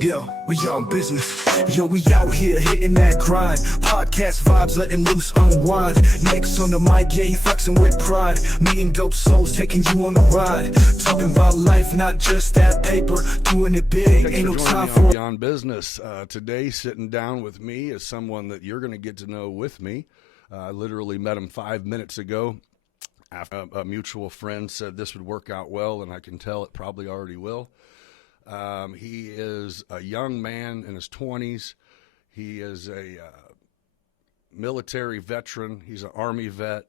Yo, we on business. Yo, we out here hitting that grind. Podcast vibes, letting loose, unwind. Next on the mic, yeah, you flexing with pride. Meeting dope souls, taking you on the ride. Talking about life, not just that paper. Doing it big, ain't no time for Beyond Business. Today, sitting down with me is someone that you're going to get to know with me. I literally met him 5 minutes ago. After a mutual friend said this would work out well, and I can tell it probably already will. He is a young man in his 20s. He is a military veteran. He's an Army vet.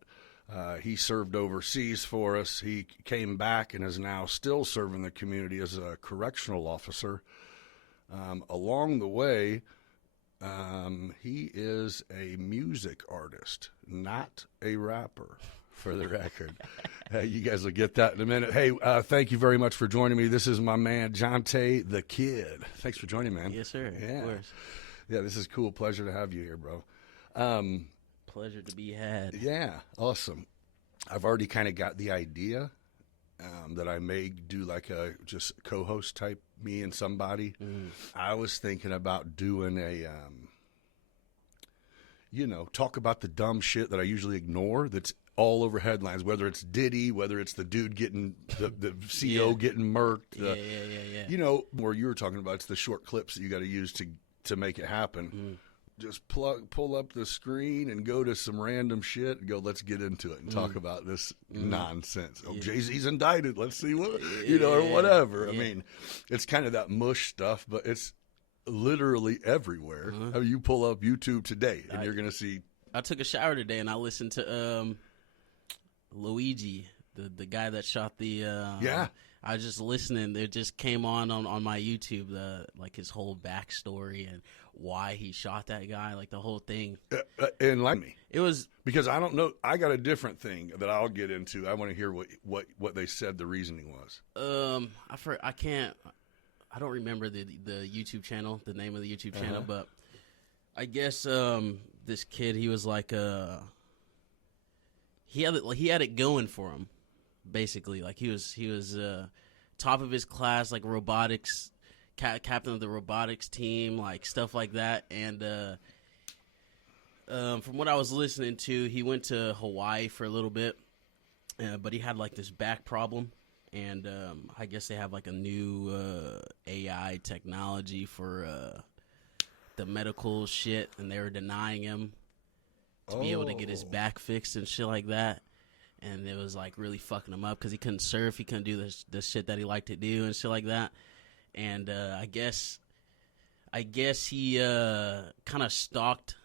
He served overseas for us. He came back and is now still serving the community as a correctional officer. Along the way, he is a music artist, not a rapper, for the record. You guys will get that in a minute. Hey, thank you very much for joining me. This is my man, Jontae The Kid. Thanks for joining, man. Yes, sir. Yeah. Of course. Yeah, this is cool. Pleasure to have you here, bro. Pleasure to be had. Yeah, awesome. I've already kind of got the idea that I may do like a just co-host type, me and somebody. I was thinking about doing a, talk about the dumb shit that I usually ignore that's all over headlines, whether it's Diddy, whether it's the dude getting, the CEO getting murked. Yeah. You know, where you were talking about, it's the short clips that you got to use to make it happen. Just pull up the screen and go to some random shit and go, let's get into it and talk about this nonsense. Oh, Jay-Z's indicted. Let's see what, or whatever. I mean, it's kind of that mush stuff, but it's literally everywhere. I mean, you pull up YouTube today and you're going to see. I took a shower today and I listened to Luigi, the guy that shot the. I was just listening. It just came on my YouTube, like his whole backstory and why he shot that guy, like the whole thing. Enlighten me. It was because I don't know. I got a different thing that I'll get into. I want to hear what they said the reasoning was. I don't remember the YouTube channel, the name of the YouTube channel, but I guess this kid, he was like he had it going for him. Basically, like he was top of his class, like robotics, captain of the robotics team, like stuff like that. And from what I was listening to, he went to Hawaii for a little bit, but he had like this back problem. And I guess they have like a new AI technology for the medical shit, and they were denying him to be able to get his back fixed and shit like that. And it was like really fucking him up because he couldn't surf, he couldn't do the shit that he liked to do and shit like that. And I guess he kind of stalked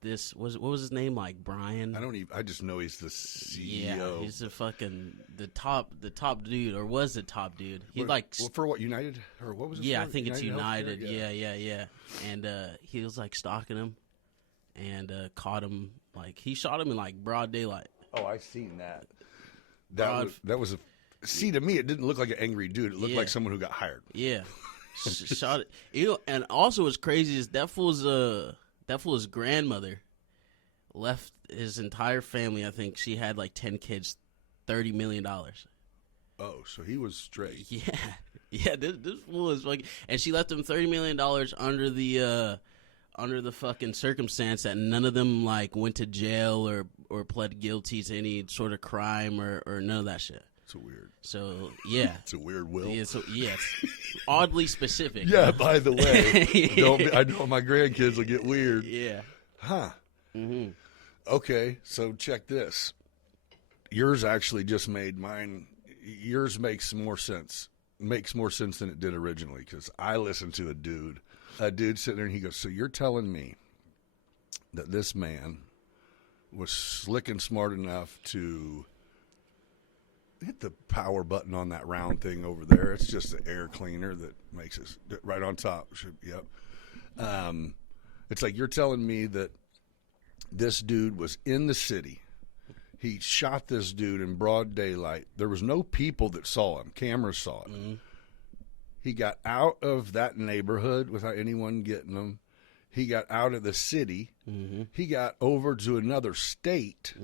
this. What was his name? Like Brian? I just know he's the CEO. Yeah, he's the top dude, or was the top dude. He for what, United, or what was it? Yeah, for? I think it's United. Healthcare? Yeah. And he was like stalking him, and caught him. Like he shot him in like broad daylight. Oh, I seen that. That was see, to me, it didn't look like an angry dude. It looked like someone who got hired. Yeah, shot it. And also, what's crazy is that fool's grandmother left his entire family. I think she had like 10 kids, $30 million. Oh, so he was straight. Yeah. This fool is like, and she left him $30 million under the fucking circumstance that none of them like went to jail or pled guilty to any sort of crime or none of that shit. It's weird. So yeah, it's a weird will. Yeah, it's oddly specific. Yeah. By the way, I know my grandkids will get weird. Yeah. Huh. Okay. So check this. Yours actually just made mine. Yours makes more sense. Makes more sense than it did originally because I listened to a dude sitting there and he goes, so you're telling me that this man was slick and smart enough to hit the power button on that round thing over there. It's just the air cleaner that makes it right on top. Yep. It's like you're telling me that this dude was in the city. He shot this dude in broad daylight. There was no people that saw him. Cameras saw it. He got out of that neighborhood without anyone getting him. He got out of the city. He got over to another state.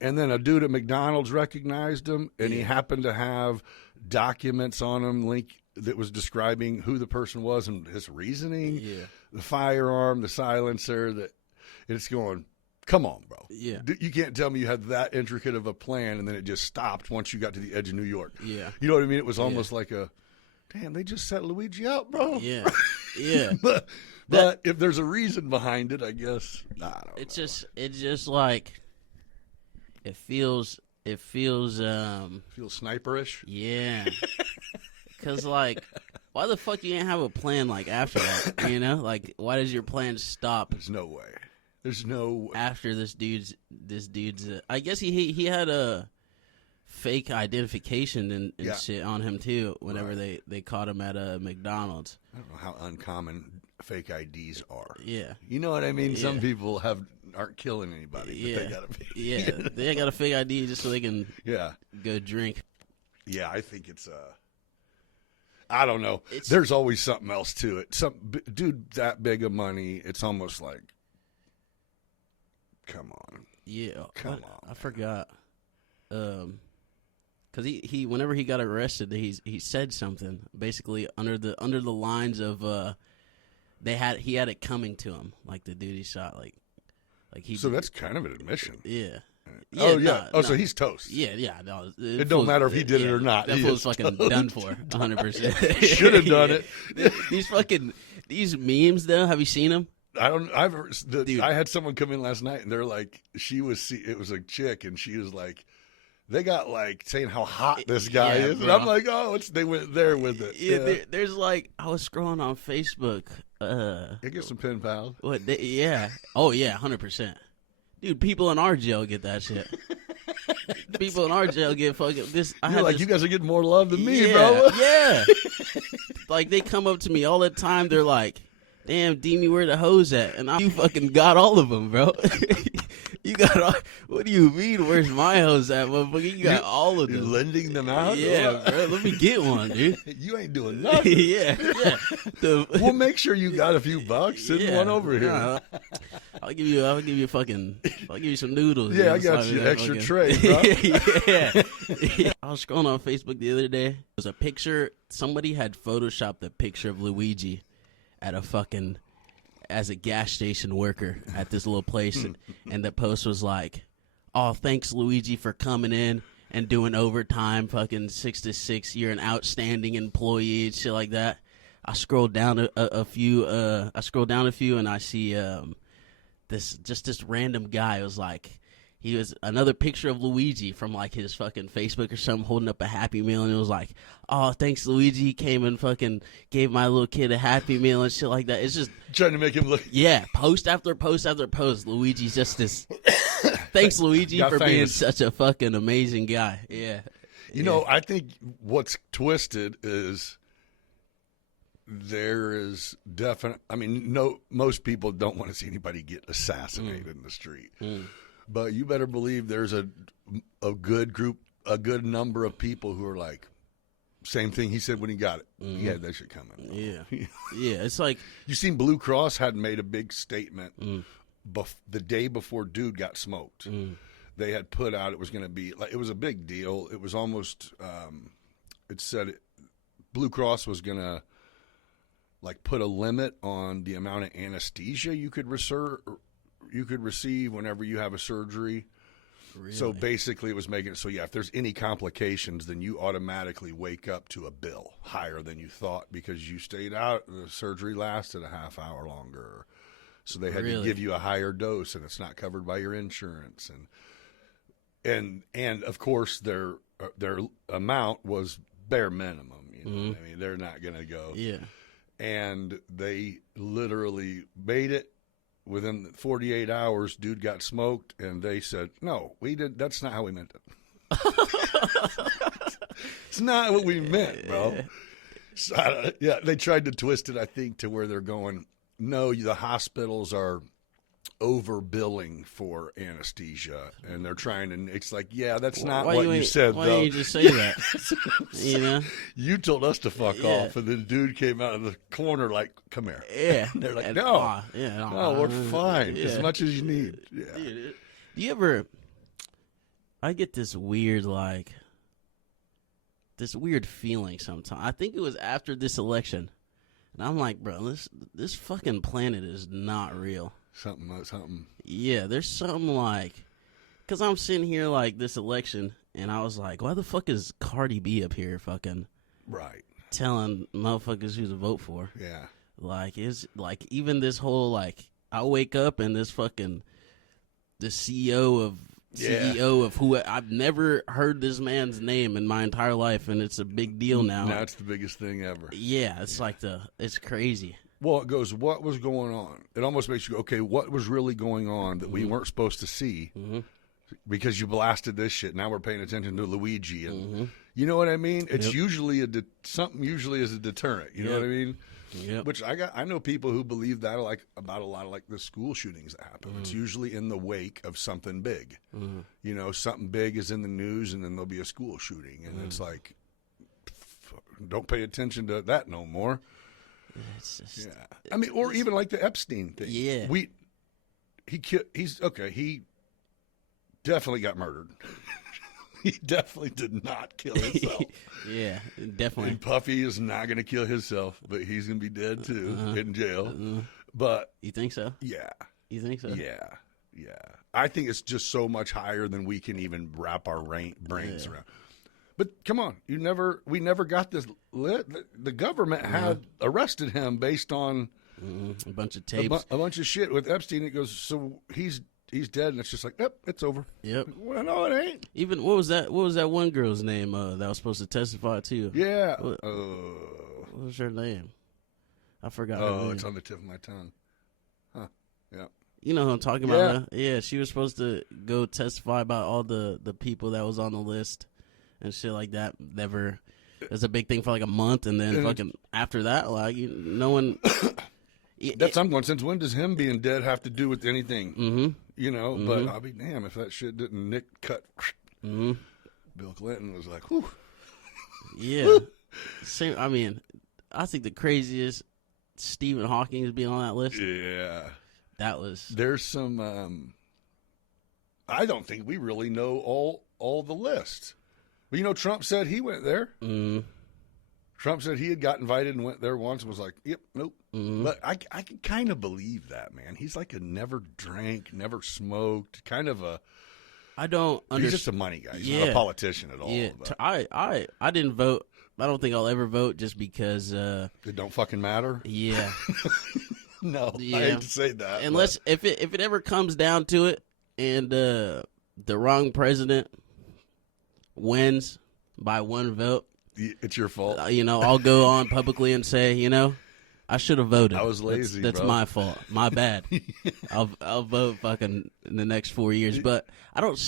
And then a dude at McDonald's recognized him, and he happened to have documents on him that was describing who the person was and his reasoning, the firearm, the silencer. That it's going, come on, bro. Yeah. You can't tell me you had that intricate of a plan, and then it just stopped once you got to the edge of New York. Yeah. You know what I mean? It was almost like damn, they just set Luigi out, bro. Yeah. Yeah. but if there's a reason behind it, I guess. I don't know. It's just like, it feels sniperish. Yeah. Cause like, why the fuck you ain't have a plan like after that? You know, like why does your plan stop? There's no way. There's no way. After this dude's. I guess he had a fake identification and shit on him too. Whenever they caught him at a McDonald's. I don't know how uncommon fake IDs are. Yeah. You know what I mean? Some people aren't killing anybody. But they gotta be. Yeah. They got a fake ID just so they can. Go drink. Yeah, I think it's I don't know. There's always something else to it. Some dude that big of money, it's almost like, come on. Yeah. Come on. I forgot. Because he whenever he got arrested, he said something basically under the lines of he had it coming to him, like the dude he shot, like he. So that's kind of an admission. Yeah. So he's toast. Yeah. No, it don't matter if he did it or not. That fool's fucking done for, 100%. Should have done it. These memes though. Have you seen them? I had someone come in last night and they're like, it was a chick and she was like, they got like saying how hot this guy is, bro. and I'm like, they went there with it. Yeah. There's like, I was scrolling on Facebook. Get some pen pals. What? Oh yeah, 100%. Dude, people in our jail get that shit. People in our jail get fucking this. You guys are getting more love than me, bro. Yeah. Like they come up to me all the time. They're like, "Damn, Demi, where the hoes at?" And you fucking got all of them, bro. You got all. What do you mean? Where's my hoes at, motherfucker? You got all of them. You're lending them out. Yeah, bro. Let me get one, dude. You ain't doing nothing. Yeah. We'll make sure you got a few bucks. Send one over here. I'll give you some noodles. Yeah, I got you extra tray, bro. Yeah. I was scrolling on Facebook the other day. There was a picture. Somebody had photoshopped a picture of Luigi as a gas station worker at this little place, and the post was like, "Oh, thanks Luigi for coming in and doing overtime, fucking 6 to 6. You're an outstanding employee," and shit like that. I scrolled down a few, and I see this random guy. It was like, he was another picture of Luigi from like his fucking Facebook or something, holding up a Happy Meal, and it was like, "Oh, thanks Luigi, he came and fucking gave my little kid a Happy Meal," and shit like that. It's just trying to make him look. Yeah, post after post after post. Luigi's just this. Thanks Luigi for being such a fucking amazing guy. Yeah. You know, I think what's twisted is there is definite. I mean, most people don't want to see anybody get assassinated in the street. But you better believe there's a good group, a good number of people who are like, same thing he said when he got it. He had that shit coming. Yeah. Yeah, it's like, you seen Blue Cross had made a big statement the day before dude got smoked. They had put out it was going to be like, it was a big deal. It was almost it said Blue Cross was going to like put a limit on the amount of anesthesia you could receive whenever you have a surgery. Really? So basically it was making it so, if there's any complications, then you automatically wake up to a bill higher than you thought because you stayed out, the surgery lasted a half hour longer. So they had to give you a higher dose, and it's not covered by your insurance. And of course their amount was bare minimum. You know, I mean, they're not going to go. Yeah. And they literally made it. Within 48 hours, dude got smoked, and they said, "No, we did. That's not how we meant it. It's not what we meant, bro." So, they tried to twist it, I think, to where they're going, "No, the hospitals are overbilling for anesthesia, and they're trying to." It's like, that's not what you said, why though. Why didn't you just say that? You know, you told us to fuck off, and then dude came out of the corner like, "Come here." Yeah, and they're like, "No, no, we're fine. As much as you need." Yeah. Dude, do you ever? I get this weird feeling sometimes. I think it was after this election, and I'm like, bro, this fucking planet is not real. Something. Yeah, there's something because I'm sitting here like this election, and I was like, why the fuck is Cardi B up here fucking right telling motherfuckers who to vote for? Yeah. It's even this whole I wake up and this fucking the CEO of who I've never heard this man's name in my entire life, and it's a big deal now. Now it's the biggest thing ever. Yeah, it's it's crazy. Well, it goes, what was going on? It almost makes you go, okay, what was really going on that we weren't supposed to see because you blasted this shit? Now we're paying attention to Luigi. And you know what I mean? It's usually something usually is a deterrent. You know what I mean? Yep. Which I know people who believe that about a lot of the school shootings that happen. It's usually in the wake of something big. You know, something big is in the news, and then there'll be a school shooting, and it's like, don't pay attention to that no more. It's just, I mean, or even like the Epstein thing. Yeah. He definitely got murdered. He definitely did not kill himself. Yeah, definitely. And Puffy is not going to kill himself, but he's going to be dead too in jail. But you think so? Yeah. You think so? Yeah. I think it's just so much higher than we can even wrap our brains around. But come on, we never got this lit. The government had arrested him based on a bunch of tapes, a bunch of shit with Epstein. It goes, so he's dead, and it's just like, yep, it's over. Yep. Well, no, it ain't. Even what was that one girl's name that was supposed to testify too? Yeah. What was her name? I forgot. Oh, it's on the tip of my tongue. Huh. Yeah. You know who I'm talking about? Huh? Yeah, she was supposed to go testify about all the people that was on the list and shit like that. Never. It was a big thing for like a month, and then fucking after that, no one. That's I'm going. Since when does him being dead have to do with anything? Mm-hmm. You know, but I'll be damned if that shit didn't cut. Bill Clinton was like, whew. Yeah. Same. I mean, I think the craziest Stephen Hawking is being on that list. Yeah. There's some. I don't think we really know all the list. But you know, Trump said he went there. Trump said he had got invited and went there once and was like, yep, nope. But I can kind of believe that, man. He's like a never drank, never smoked, kind of a. I don't understand. He's just a money guy. He's not a politician at all. Yeah, but. I didn't vote. I don't think I'll ever vote just because. It don't fucking matter. Yeah. No, yeah. I hate to say that. Unless if it ever comes down to it, and the wrong president wins by one vote, it's your fault. I'll go on publicly and say, I should have voted. I was lazy. That's my fault. My bad. I'll vote fucking in the next 4 years. But I don't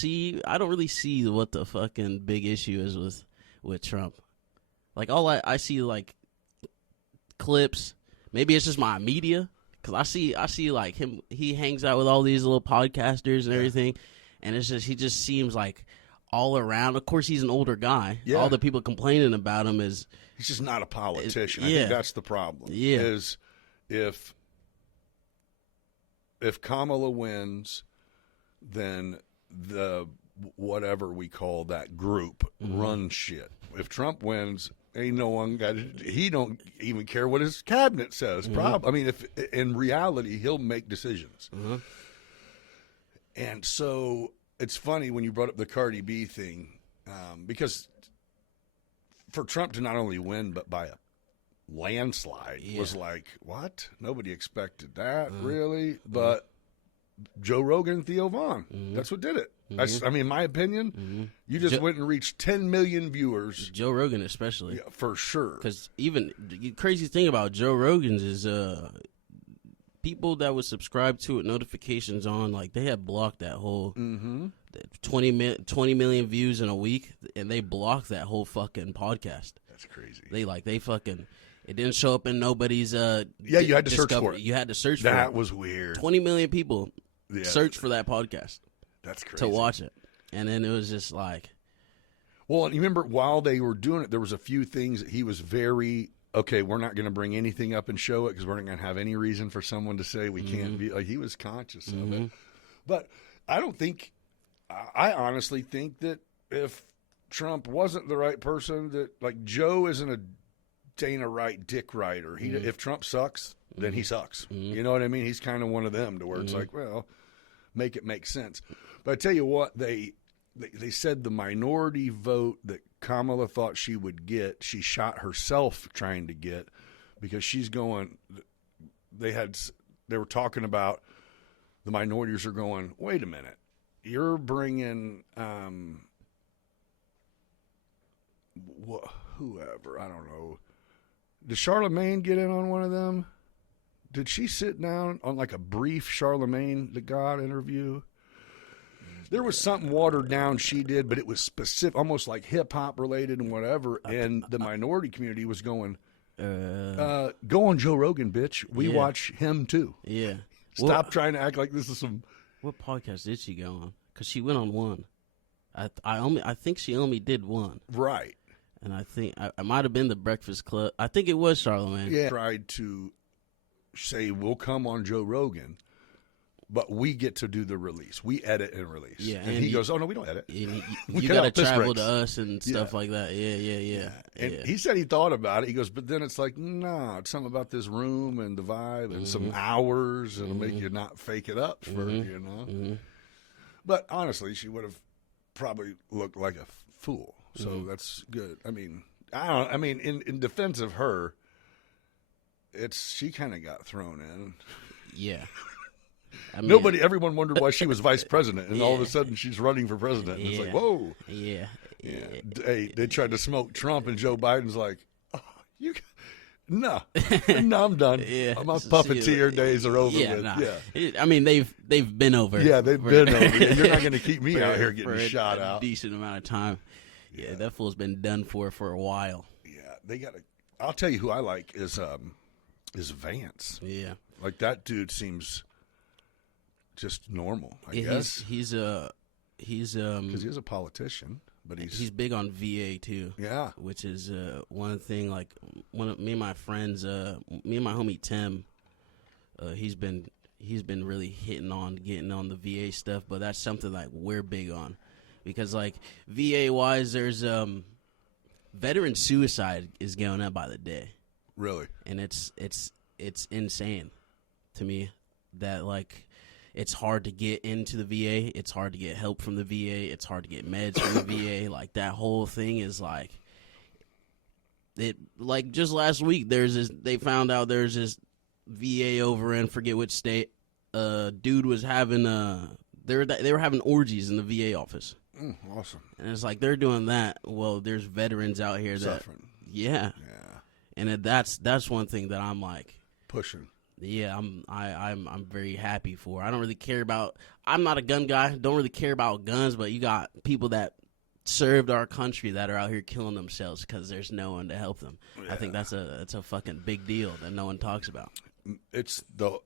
really see what the fucking big issue is with Trump. Like all I see like clips. Maybe it's just my media. Cause I see like him. He hangs out with all these little podcasters and everything, and he just seems like all around. Of course, he's an older guy. Yeah. All the people complaining about him is he's just not a politician. I think that's the problem. Yeah. Is if Kamala wins, then the whatever we call that group runs shit. If Trump wins, ain't no one got. He don't even care what his cabinet says. I mean, if in reality he'll make decisions. And so it's funny when you brought up the Cardi B thing, because for Trump to not only win but by a landslide was like, what? Nobody expected that, really. But Joe Rogan and Theo Vaughn, that's what did it. I mean, in my opinion, you just went and reached 10 million viewers. Joe Rogan especially. Yeah, for sure. Because even the crazy thing about Joe Rogan's is people that would subscribe to it, notifications on, like they had blocked that whole 20 million views in a week, and they blocked that whole fucking podcast. That's crazy. They fucking... It didn't show up in nobody's... you had to search for it. You had to search for it. That was weird. 20 million people searched for that podcast. That's crazy. To watch it. And then it was just like... Well, you remember while they were doing it, there was a few things that he was very... Okay, we're not going to bring anything up and show it because we're not going to have any reason for someone to say we can't be... Like, he was conscious of it. But I don't think... I honestly think that if Trump wasn't the right person, that like Joe isn't a Dana Wright, Dick Wright, or if Trump sucks, then he sucks. You know what I mean? He's kind of one of them to where it's like, well, make it make sense. But I tell you what, they said the minority vote that Kamala thought she would get, she shot herself trying to get, because she's going. They were talking about the minorities are going, wait a minute, you're bringing whoever, I don't know. Did Charlemagne get in on one of them? Did she sit down on like a brief Charlemagne the God interview? There was something watered down she did, but it was specific, almost like hip hop related and whatever. And the minority community was going, go on Joe Rogan, bitch. We watch him too. Yeah. Stop trying to act like this is some. What podcast did she go on? Because she went on one. I think she only did one. Right. And I think I might have been the Breakfast Club. I think it was Charlemagne. Yeah. Tried to say we'll come on Joe Rogan, but we get to do the release. We edit and release. Yeah, and he goes, oh no, we don't edit. You got to travel to us and stuff like that. Yeah. And he said he thought about it. He goes, but then it's like, no, it's something about this room and the vibe and some hours and it'll make you not fake it up for you know. But honestly, she would have probably looked like a fool. So that's good. I mean, in defense of her, she kind of got thrown in. Yeah. Everyone wondered why she was vice president, and all of a sudden she's running for president. And it's like, whoa. Yeah. Hey, they tried to smoke Trump, and Joe Biden's like, no, I'm done. My puppeteer days are over with. Nah. Yeah. I mean, they've been over. Yeah, they've been over. You're not going to keep me out here getting shot for out. A decent amount of time. Yeah, that fool's been done for a while. Yeah, they got to. I'll tell you who I like is Vance. Yeah, like that dude seems just normal. I guess he's because he is a politician, but he's big on VA too. Yeah, which is one thing. Like me and my friends, me and my homie Tim, he's been really getting on the VA stuff. But that's something like we're big on. Because, like, VA-wise, there's veteran suicide is going up by the day. Really? And it's insane to me that, like, it's hard to get into the VA. It's hard to get help from the VA. It's hard to get meds from the VA. Like, that whole thing is, like, just last week, they found out there's this VA over in, forget which state, dude was having, they were having orgies in the VA office. Awesome. And it's like they're doing that. Well, there's veterans out here suffering. And that's one thing that I'm like pushing. Yeah, I'm very happy for. I don't really care about. I'm not a gun guy. Don't really care about guns. But you got people that served our country that are out here killing themselves because there's no one to help them. Yeah. I think that's a fucking big deal that no one talks about. It's that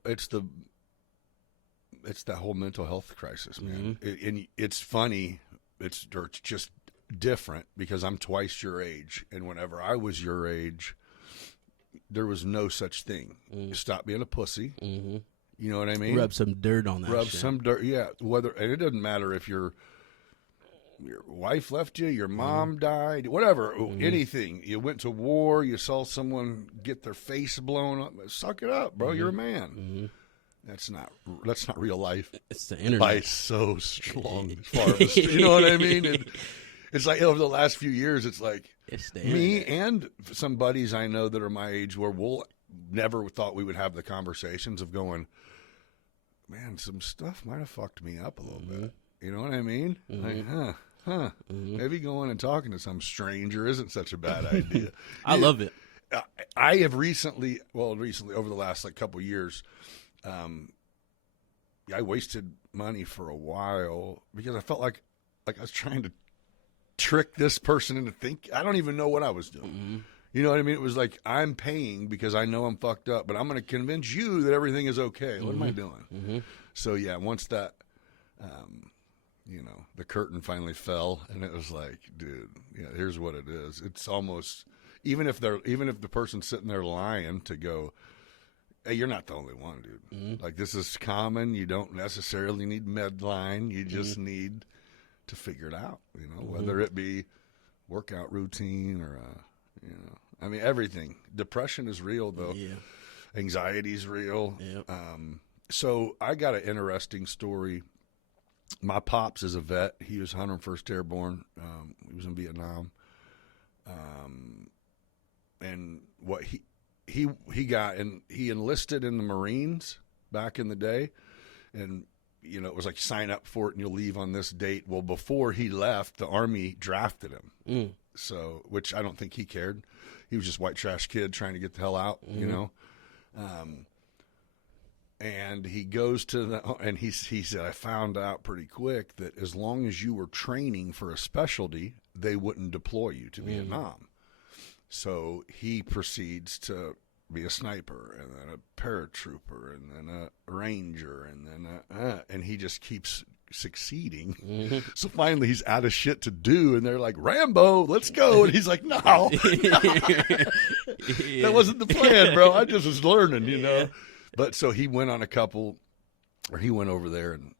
whole mental health crisis, man. And it's funny. It's just different because I'm twice your age, and whenever I was your age, there was no such thing. Stop being a pussy. You know what I mean? Rub some dirt on that. Rub some dirt. Yeah. And it doesn't matter if your wife left you, your mom died, whatever, anything. You went to war. You saw someone get their face blown up. Suck it up, bro. You're a man. That's not real life. It's the internet. Life's so strong as far as you know what I mean. And it's like over the last few years, it's like it's the me and some buddies I know that are my age where we'll never thought we would have the conversations of going, man, some stuff might have fucked me up a little bit. You know what I mean? Like, maybe going and talking to some stranger isn't such a bad idea. I love it. I have recently over the last couple years. I wasted money for a while because I felt like I was trying to trick this person into thinking. I don't even know what I was doing. You know what I mean? It was like, I'm paying because I know I'm fucked up, but I'm going to convince you that everything is okay. What am I doing? So yeah, once that, the curtain finally fell and it was like, dude, here's what it is. It's almost, even if the person's sitting there lying to go, hey, you're not the only one, dude. Like, this is common. You don't necessarily need Medline. You just need to figure it out, whether it be workout routine or, I mean, everything. Depression is real, though. Yeah. Anxiety is real. Yep. So I got an interesting story. My pops is a vet. He was 101st Airborne. He was in Vietnam. And what he got, and he enlisted in the Marines back in the day. And, it was like sign up for it and you'll leave on this date. Well, before he left, the Army drafted him. So, which I don't think he cared. He was just white trash kid trying to get the hell out, and he goes to and he said, I found out pretty quick that as long as you were training for a specialty, they wouldn't deploy you to Vietnam. So he proceeds to be a sniper and then a paratrooper and then a ranger and then and he just keeps succeeding. So finally he's out of shit to do and they're like, Rambo, let's go. And he's like, no, that wasn't the plan, bro. I just was learning, But so he went on he went over there and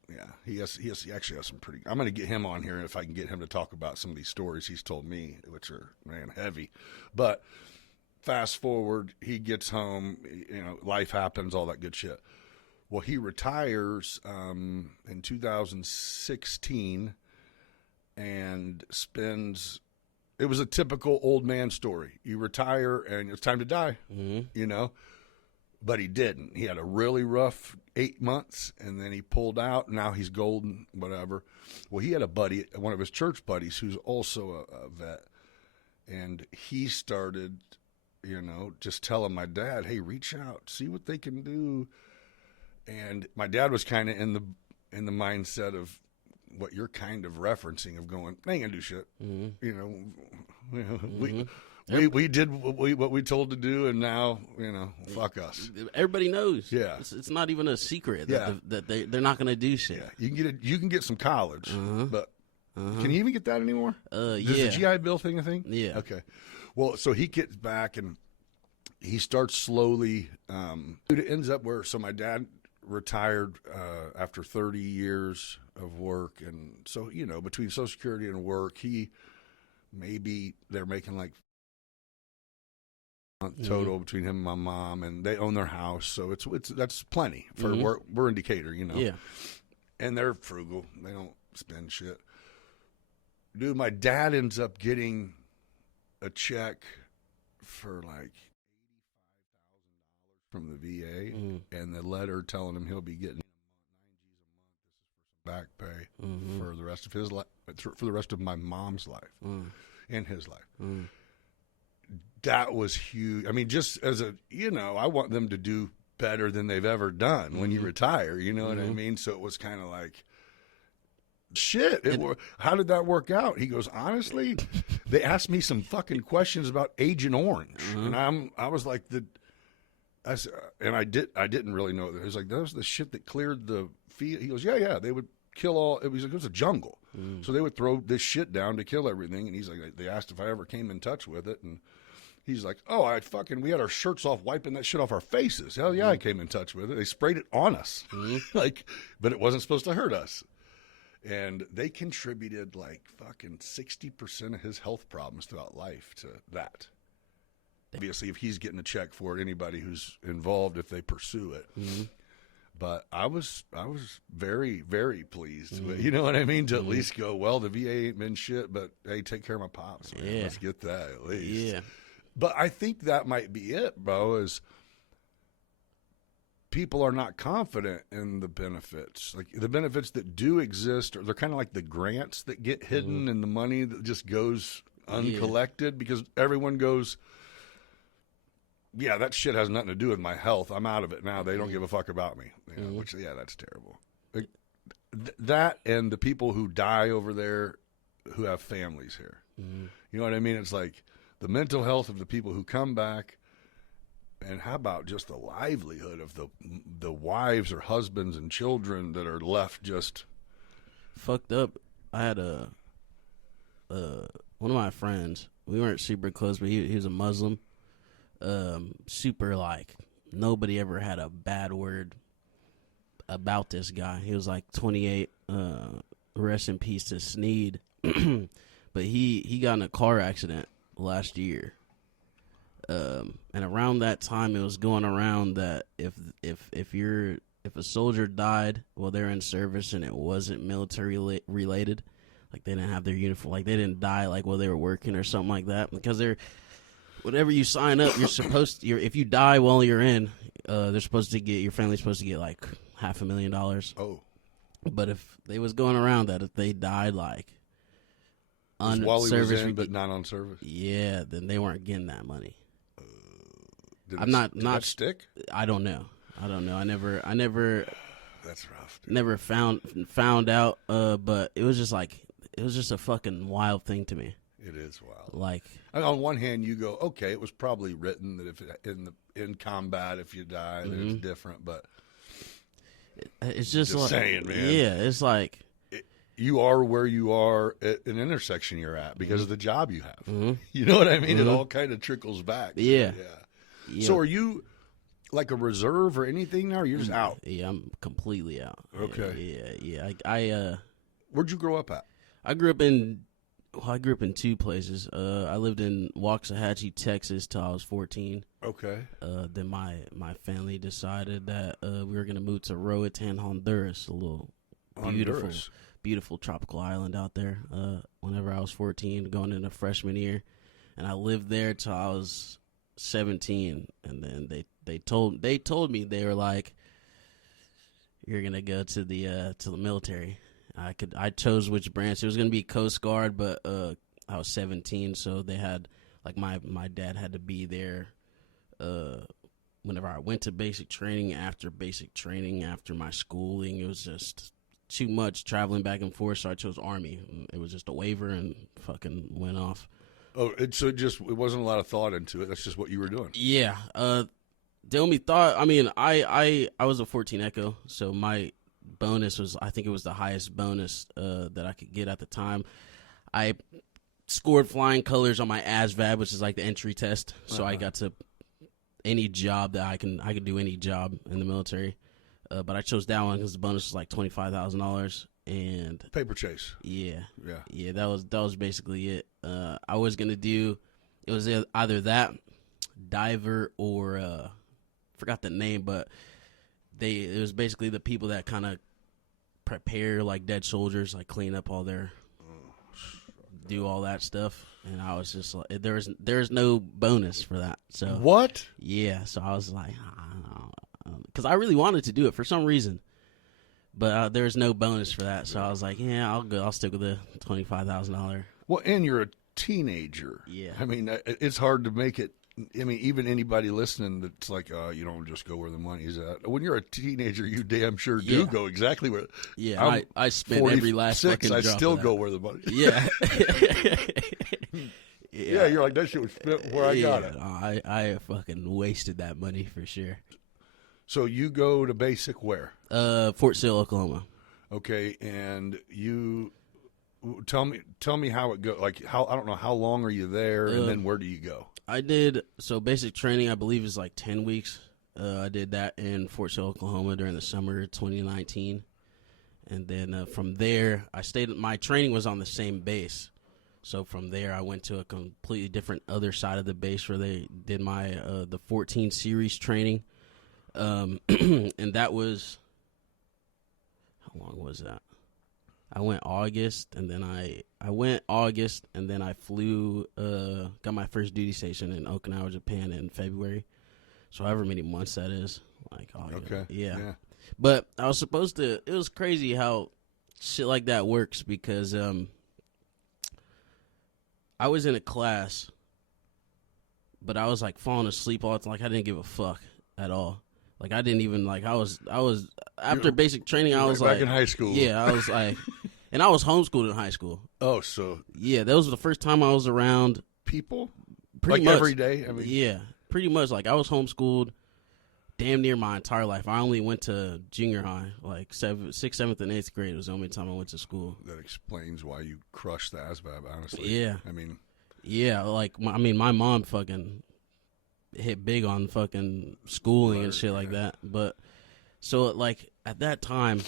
he actually has some pretty, I'm going to get him on here if I can get him to talk about some of these stories he's told me, which are, man, heavy. But fast forward, he gets home, life happens, all that good shit. Well, he retires in 2016 and it was a typical old man story. You retire and it's time to die, But he didn't. He had a really rough 8 months, and then he pulled out. Now he's golden, whatever. Well, he had a buddy, one of his church buddies, who's also a vet, and he started, just telling my dad, hey, reach out, see what they can do. And my dad was kind of in the mindset of what you're kind of referencing, of going, they ain't gonna do shit. We did what we told to do, and now fuck us. Everybody knows. Yeah, it's not even a secret that they're not gonna do shit. Yeah, you can get some college, but can you even get that anymore? Is the GI Bill thing a thing? Yeah. Okay. Well, so he gets back and he starts slowly. It ends up so my dad retired after 30 years of work, and so between Social Security and work, they're making like total between him and my mom, and they own their house, so that's plenty for work. We're in Decatur, Yeah, and they're frugal. They don't spend shit. Dude, my dad ends up getting a check for like from the VA, and the letter telling him he'll be getting back pay for the rest of his life, for the rest of my mom's life and his life. That was huge. I mean, just as I want them to do better than they've ever done when you retire, you know what I mean? So it was kind of like, shit, how did that work out? He goes, honestly, they asked me some fucking questions about Agent Orange. And I was like, I didn't really know that. He was like, that was the shit that cleared the field. He goes, yeah, they would kill all, it was a jungle. So they would throw this shit down to kill everything. And he's like, they asked if I ever came in touch with it. And he's like, oh, we had our shirts off wiping that shit off our faces. Hell yeah, I came in touch with it. They sprayed it on us. But it wasn't supposed to hurt us. And they contributed like fucking 60% of his health problems throughout life to that. Obviously, if he's getting a check for it, anybody who's involved, if they pursue it. But I was very, very pleased with, you know what I mean? To at least go, well, the VA ain't been shit, but hey, take care of my pops, man. Yeah. Let's get that at least. Yeah. But I think that might be it, bro, is people are not confident in the benefits. Like the benefits that do exist, or they're kind of like the grants that get hidden and the money that just goes uncollected because everyone goes, yeah, that shit has nothing to do with my health. I'm out of it now. They don't give a fuck about me. Which, that's terrible. Like, that and the people who die over there who have families here. You know what I mean? It's like the mental health of the people who come back, and how about just the livelihood of the wives or husbands and children that are left just fucked up. I had one of my friends. We weren't super close, but he was a Muslim. Super like nobody ever had a bad word about this guy. He was like 28, rest in peace to Sneed. But he got in a car accident last year. And around that time, it was going around that if a soldier died while they're in service and it wasn't military related, like they didn't have their uniform, like they didn't die like while they were working or something like that, because whatever you sign up, you're supposed to, if you die while you're in, your family's supposed to get like $500,000. Oh. But if they was going around that if they died like on while he service, was in, but not on service, yeah, then they weren't getting that money. Did not stick? I don't know. I never. That's rough. Dude. Never found out. But it was just a fucking wild thing to me. It is wild. Like, and on one hand, you go, okay, it was probably written that if in combat, if you die, then it's different. But it's just like saying, man. Yeah, it's like you are where you are at an intersection you're at because of the job you have. You know what I mean? It all kind of trickles back. Yeah. Yeah. So are you like a reserve or anything now, or you're just out? Yeah, I'm completely out. Okay. Yeah. I Where'd you grow up at? I grew up in two places. I lived in Waxahachie, Texas till I was 14. Okay. Then my family decided that we were going to move to Roatan, Honduras, a little beautiful tropical island out there. Whenever I was 14, going into freshman year, and I lived there till I was 17, and then they told me, they were like, you're gonna go to the military. I chose which branch. It was gonna be Coast Guard, but I was 17, so they had like my dad had to be there whenever I went to basic training, after my schooling. It was just too much traveling back and forth, so I chose Army. It was just a waiver and fucking went off. Oh, it wasn't a lot of thought into it. That's just what you were doing. Yeah. The only thought, I mean, I was a 14 Echo, so my bonus was, I think it was the highest bonus that I could get at the time. I scored flying colors on my ASVAB, which is like the entry test. So I got to any job that I could do any job in the military. But I chose that one because the bonus was like $25,000. And paper chase. Yeah. That was basically it. I was gonna do, it was either that, diver, or forgot the name, but it was basically the people that kind of prepare like dead soldiers, like clean up all their, do all that stuff. And I was just like, there's no bonus for that. So what? Yeah. So I was like, because I really wanted to do it for some reason. But there's no bonus for that, so I was like, "Yeah, I'll go. I'll stick with the $25,000." Well, and you're a teenager. Yeah. I mean, it's hard to make it. I mean, even anybody listening that's like, you don't just go where the money's at. When you're a teenager, you damn sure do go exactly where. Yeah, I spent every last fucking drop. I still go where the money. Yeah. Yeah, you're like, that shit was spent where I got it. I fucking wasted that money for sure. So you go to basic where? Fort Sill, Oklahoma. Okay, and you tell me how it goes. Like, I don't know, how long are you there, and then where do you go? I did, so basic training, I believe, is like 10 weeks. I did that in Fort Sill, Oklahoma during the summer of 2019. And then from there, my training was on the same base. So from there, I went to a completely different other side of the base where they did my the 14 series training. And that was, how long was that? I went August, and then I flew, got my first duty station in Okinawa, Japan in February. So however many months that is, like August. Okay. Yeah. But I was supposed to, it was crazy how shit like that works, because I was in a class, but I was like falling asleep all the time. Like I didn't give a fuck at all. Like I didn't even, like I was after basic training, I was back like in high school. Yeah, I was like, and I was homeschooled in high school. Oh, so yeah, that was the first time I was around people pretty like much every day. I mean, yeah, pretty much. Like I was homeschooled damn near my entire life. I only went to junior high, like 6th, 7th, and 8th grade was the only time I went to school. That explains why you crushed the ASVAB, honestly. Yeah, I mean, yeah, like my mom fucking hit big on fucking schooling and shit like that. But so like at that time,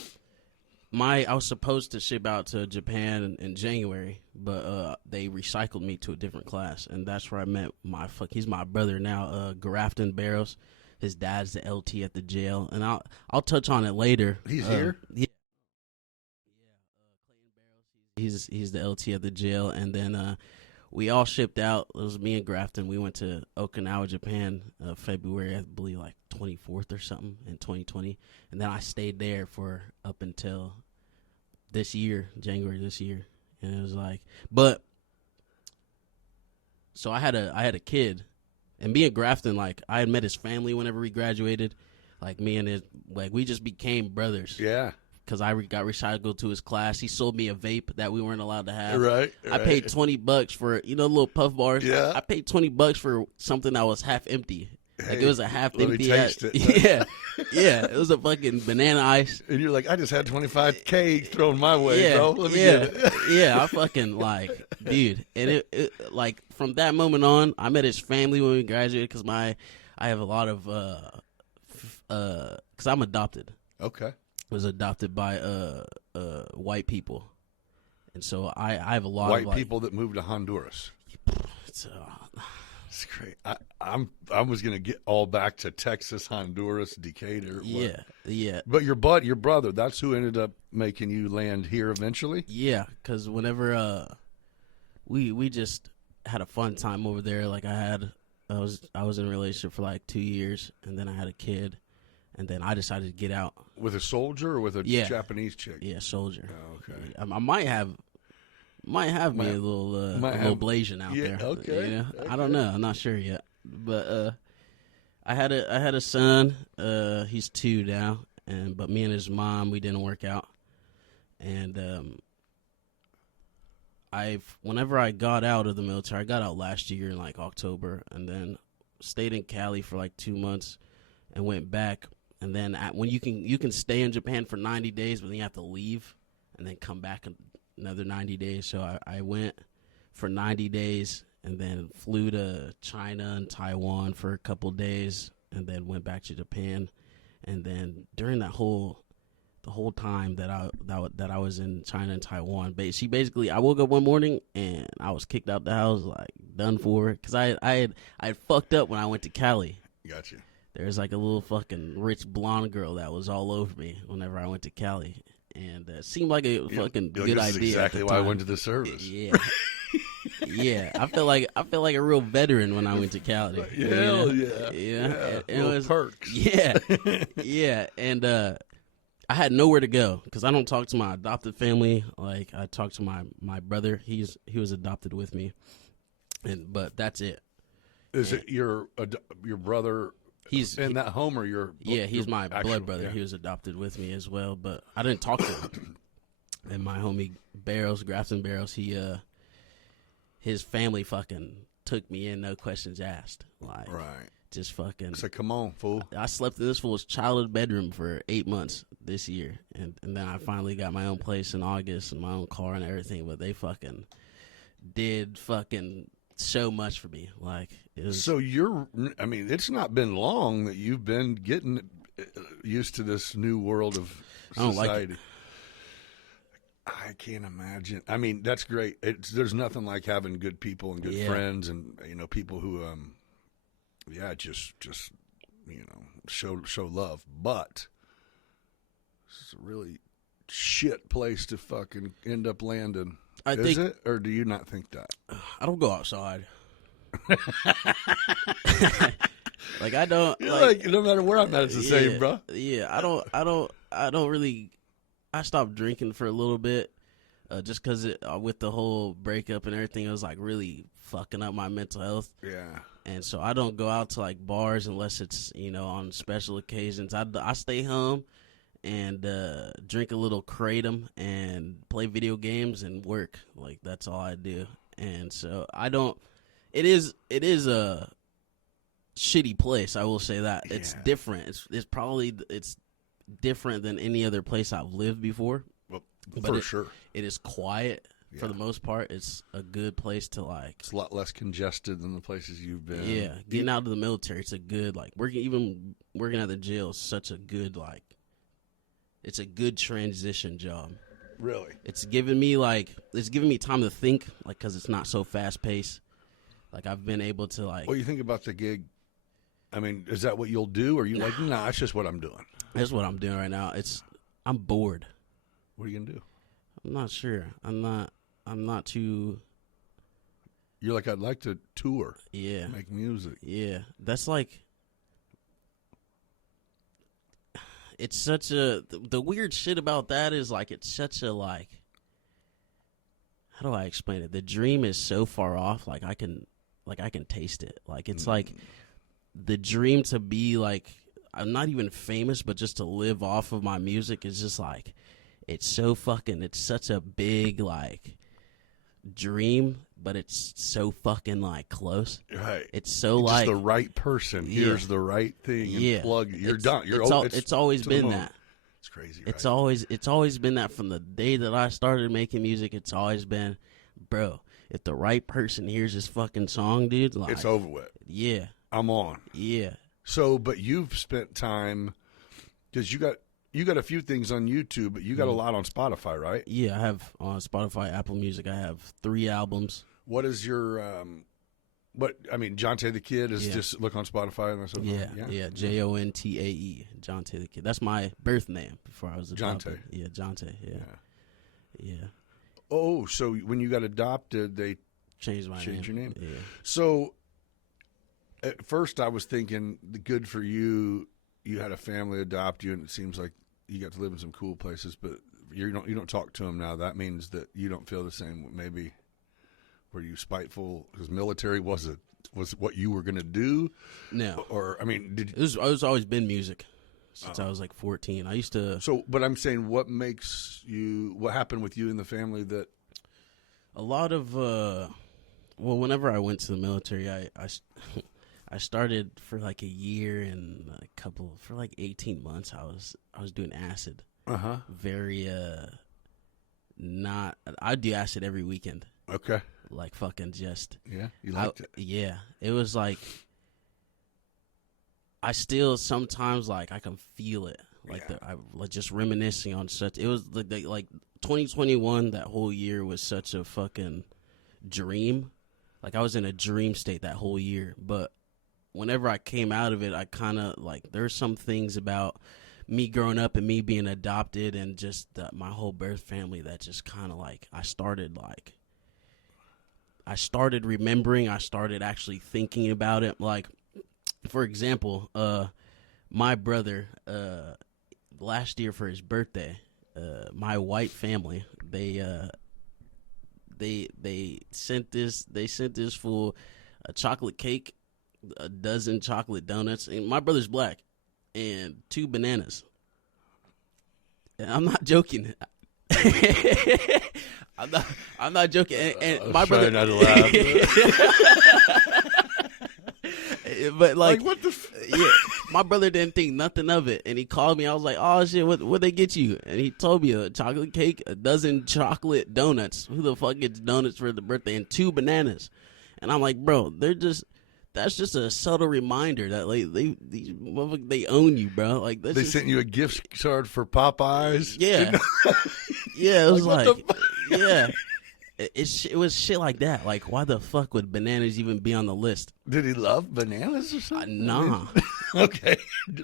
I was supposed to ship out to Japan in January, but they recycled me to a different class, and that's where I met he's my brother now, Grafton Barrows. His dad's the LT at the jail, and I'll touch on it later. He's here? Yeah. Clayton Barrows, he's the LT at the jail, and then we all shipped out. It was me and Grafton. We went to Okinawa, Japan, February, I believe, like 24th or something in 2020. And then I stayed there for up until this year, January this year. And it was like, but so I had a kid, and me and Grafton, like, I had met his family whenever we graduated. Like, me and his, like, we just became brothers. Yeah. Because I got recycled to his class. He sold me a vape that we weren't allowed to have. Right. I paid $20 for, the little puff bars. Yeah. I paid $20 for something that was half empty. Like, it was a half let empty. me taste it. Yeah. Yeah. It was a fucking banana ice. And you're like, I just had 25K thrown my way, Yeah. bro. Let me get it. Yeah. I fucking, like, dude. And it, like, from that moment on, I met his family when we graduated because I have a lot of, because I'm adopted. Okay. Was adopted by white people, and so I have a lot White of people that moved to Honduras. It's great. I was gonna get all back to Texas, Honduras, Decatur. Yeah. But your brother, that's who ended up making you land here eventually. Yeah, because whenever we just had a fun time over there. Like I was in a relationship for like 2 years, and then I had a kid. And then I decided to get out. With a soldier or with a Japanese chick? Yeah, soldier. Oh, okay. I might have me a little Blasian out there. Okay. You know? Okay. I don't know. I'm not sure yet. But I had a son. He's 2 now. But me and his mom, we didn't work out. And whenever I got out of the military, I got out last year in like October, and then stayed in Cali for like 2 months and went back. And then when you can stay in Japan for 90 days, but then you have to leave and then come back another 90 days. So I went for 90 days and then flew to China and Taiwan for a couple days and then went back to Japan. And then during the whole time that I was in China and Taiwan, I woke up one morning and I was kicked out the house, like done for, because I had fucked up when I went to Cali. Gotcha. There's like a little fucking rich blonde girl that was all over me whenever I went to Cali, and it seemed like a fucking good this idea. Is exactly why I went to the service. Yeah, yeah. I felt like a real veteran when I went to Cali. Yeah. It was perks. Yeah, yeah, and I had nowhere to go because I don't talk to my adopted family. Like I talked to my brother. He was adopted with me, but that's it. Is it your brother? He's in that home, or your he's my blood brother. Yeah. He was adopted with me as well, but I didn't talk to him. And my homie Grafton Barrows, his family fucking took me in, no questions asked. Like, right, just fucking. It's like, come on, fool. I slept in this fool's childhood bedroom for 8 months this year, and then I finally got my own place in August and my own car and everything. But they fucking did so much for me. Like, it was, so it's not been long that you've been getting used to this new world of society. I don't like it. I can't imagine. I mean, that's great. There's nothing like having good people and good friends, and people who just show love. But it's a really shit place to fucking end up landing. Is it, or do you not think that? I don't go outside. Like I don't like no matter where I'm at, it's the same, bro. Yeah, I don't really. I stopped drinking for a little bit, just because with the whole breakup and everything, it was like really fucking up my mental health. Yeah, and so I don't go out to like bars unless it's on special occasions. I stay home and drink a little kratom and play video games and work. Like that's all I do. And so I don't. It is a shitty place. I will say that it's different. It's different than any other place I've lived before. Well, but sure, it is quiet for the most part. It's a good place to like. It's a lot less congested than the places you've been. Yeah, getting out of the military, it's a good like working at the jail is such a good like it's a good transition job. Really? It's giving me time to think, like, because it's not so fast paced. Like, I've been able to, like. What do you think about the gig? I mean, is that what you'll do? Or are you like, nah, it's just what I'm doing? That's what I'm doing right now. I'm bored. What are you gonna do? I'm not sure. I'm not too. You're like, I'd like to tour. Yeah. Make music. Yeah. That's like. It's such a. The weird shit about that is, like, it's such a, like. How do I explain it? The dream is so far off. Like, I can taste it. Like, it's like the dream to be, like, I'm not even famous, but just to live off of my music is just like, it's such a big, like, dream, but it's so fucking, like, close. Right. It's so, just like. the right person. Yeah. Here's the right thing. And Yeah. plug. You're done. It's always been that. It's crazy. It's right? it's always been that from the day that I started making music. It's always been, bro, if the right person hears this fucking song, dude, like, it's over with. Yeah. I'm on. Yeah. So, but you've spent time, because you got a few things on YouTube, but you got a lot on Spotify, right? Yeah, I have on Spotify, Apple Music, I have 3 albums. What is your Jontae the Kid is just look on Spotify and that's Yeah. Jontae, Jontae the Kid. That's my birth name before I was adopted. Jontae. Yeah, Jontae. Yeah. Oh, so when you got adopted, they changed your name. Yeah. So at first I was thinking, good for you. You had a family adopt you, and it seems like you got to live in some cool places. But you don't talk to them now. That means that you don't feel the same. Maybe were you spiteful because military was what you were going to do? No. Or I mean, it's always been music since I was like 14. I used to. So, but I'm saying, what happened with you and the family that? A lot of whenever I went to the military, I started for like a year and for like 18 months. I was doing acid. Very I do acid every weekend. Okay. Like fucking just. Yeah, you liked it. Yeah, it was like. I still sometimes like I can feel it. Like I like just reminiscing on such. It was like 2021. That whole year was such a fucking dream. Like I was in a dream state that whole year, but. Whenever I came out of it, I kind of like there's some things about me growing up and me being adopted and just my whole birth family that just kind of like I started remembering, I started actually thinking about it. Like, for example, my brother last year for his birthday, my white family they sent this fool a chocolate cake, a dozen chocolate donuts, and my brother's black, and 2 bananas. And I'm not joking. I'm not joking. And my brother. Not to laugh. But like what the? Yeah, my brother didn't think nothing of it, and he called me. I was like, "Oh shit, what they get you?" And he told me a chocolate cake, a dozen chocolate donuts. Who the fuck gets donuts for the birthday, and 2 bananas? And I'm like, bro, that's just a subtle reminder that like these motherfuckers, they own you, bro. Like they sent you a gift card for Popeyes. Yeah, yeah. It was yeah. It was shit like that. Like, why the fuck would bananas even be on the list? Did he love bananas or something? Nah. Okay.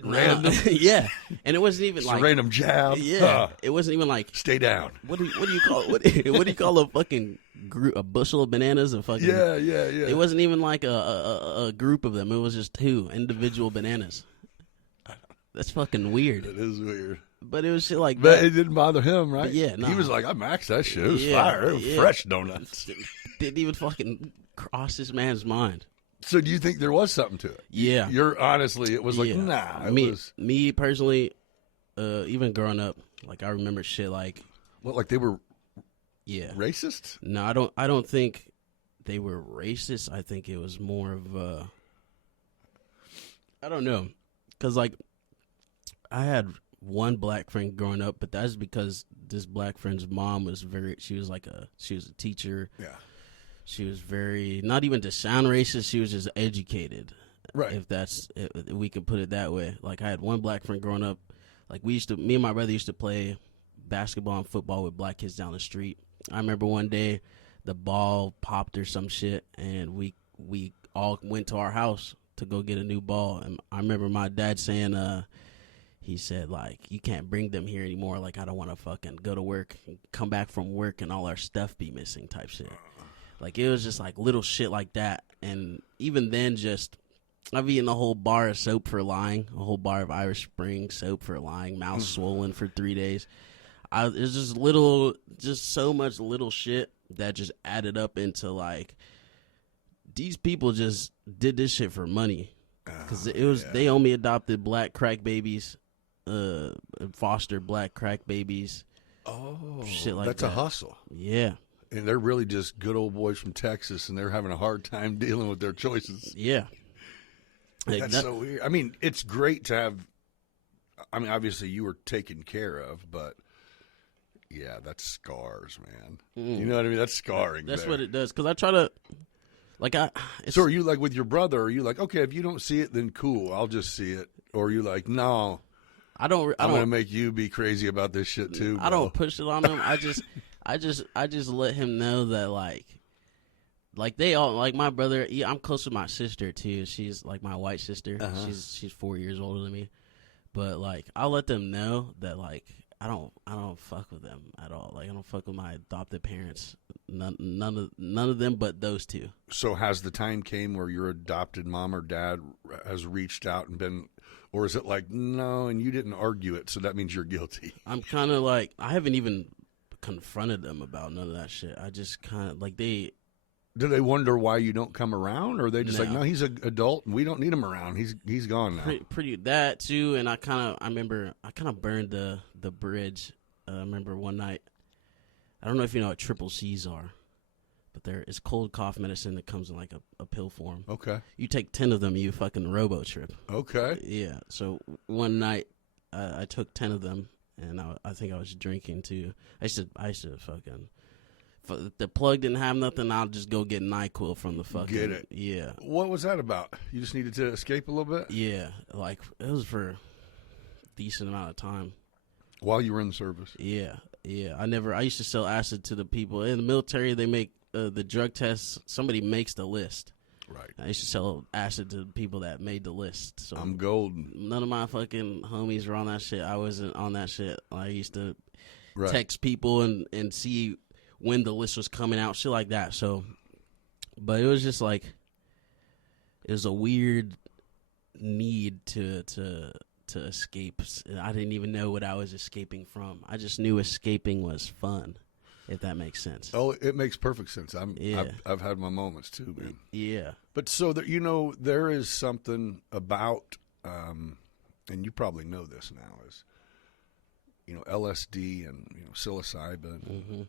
Random. Yeah, and it wasn't even Just like a random jab. Yeah, it wasn't even like stay down. What do you call what do you call a fucking group? A bushel of bananas? A fucking yeah. It wasn't even like a group of them. It was just 2 individual bananas. That's fucking weird. It is weird. But it was shit like but that. it didn't bother him, right? But yeah, nah. He was like, I maxed that shit. It was Yeah, fire. It was yeah. fresh donuts. Didn't even fucking cross this man's mind. So do you think there was something to it? Yeah. You're honestly, it was like, Yeah. nah. Me personally, even growing up, like I remember shit like What, like they were racist? racist? No, I don't think they were racist. I think it was more of I don't know, because like I had one black friend growing up, but that's because this black friend's mom was she was a teacher. Yeah. She was very, not even to sound racist, she was just educated. Right. If we could put it that way. Like I had one black friend growing up, like me and my brother used to play basketball and football with black kids down the street. I remember one day the ball popped or some shit, and we all went to our house to go get a new ball. And I remember my dad saying, he said, like, you can't bring them here anymore. Like, I don't want to fucking go to work, come back from work, and all our stuff be missing type shit. Like, it was just, like, little shit like that. And even then, just, I've eaten a whole bar of soap for lying, a whole bar of Irish Spring soap for lying, mouth swollen for 3 days. It's just so much little shit that just added up into, like, these people just did this shit for money. Because they only adopted black crack babies, foster black crack babies. Oh, shit like that's that. a hustle. Yeah. And they're really just good old boys from Texas, and they're having a hard time dealing with their choices. Yeah. That's so weird. I mean, it's great to have, I mean, obviously you were taken care of, but yeah, that's scars, man. You know what I mean? That's scarring. That's there. what it does. Because I try to, like, so are you like with your brother, are you like, okay, if you don't see it, then cool, I'll just see it? Or are you like, no, I'm going to make you be crazy about this shit too, bro. I don't push it on him. I just let him know that, like they all, like my brother, I'm close with my sister too. She's like my white sister. She's 4 years older than me. But like I'll let them know that like I don't fuck with them at all. Like I don't fuck with my adopted parents. None of them but those two. So has the time came where your adopted mom or dad has reached out and been, or is it like, no, and you didn't argue it, so that means you're guilty? I'm kind of like, I haven't even confronted them about none of that shit. I just kind of like Do they wonder why you don't come around, or are they just like, no, he's an adult and we don't need him around. He's gone now. Pretty that too, and I remember I kind of burned the bridge. I remember one night. I don't know if you know what triple C's are, but it's cold cough medicine that comes in like a pill form. Okay. You take 10 of them, you fucking robo trip. Okay. Yeah. So one night, I took 10 of them, and I think I was drinking too. I used to fucking. If the plug didn't have nothing, I'll just go get NyQuil from the fucking. Get it? Yeah. What was that about? You just needed to escape a little bit? Yeah. Like, it was for a decent amount of time. While you were in the service? Yeah. Yeah. I used to sell acid to the people. In the military, they make the drug tests. Somebody makes the list. Right. I used to sell acid to the people that made the list. So I'm golden. None of my fucking homies were on that shit. I wasn't on that shit. I used to text people and see when the list was coming out, shit like that. So, but it was just like, it was a weird need to escape. I didn't even know what I was escaping from. I just knew escaping was fun, if that makes sense. Oh, it makes perfect sense. I've had my moments too, man. Yeah. But so that there is something about, and you probably know this now, is LSD and psilocybin. Mm-hmm.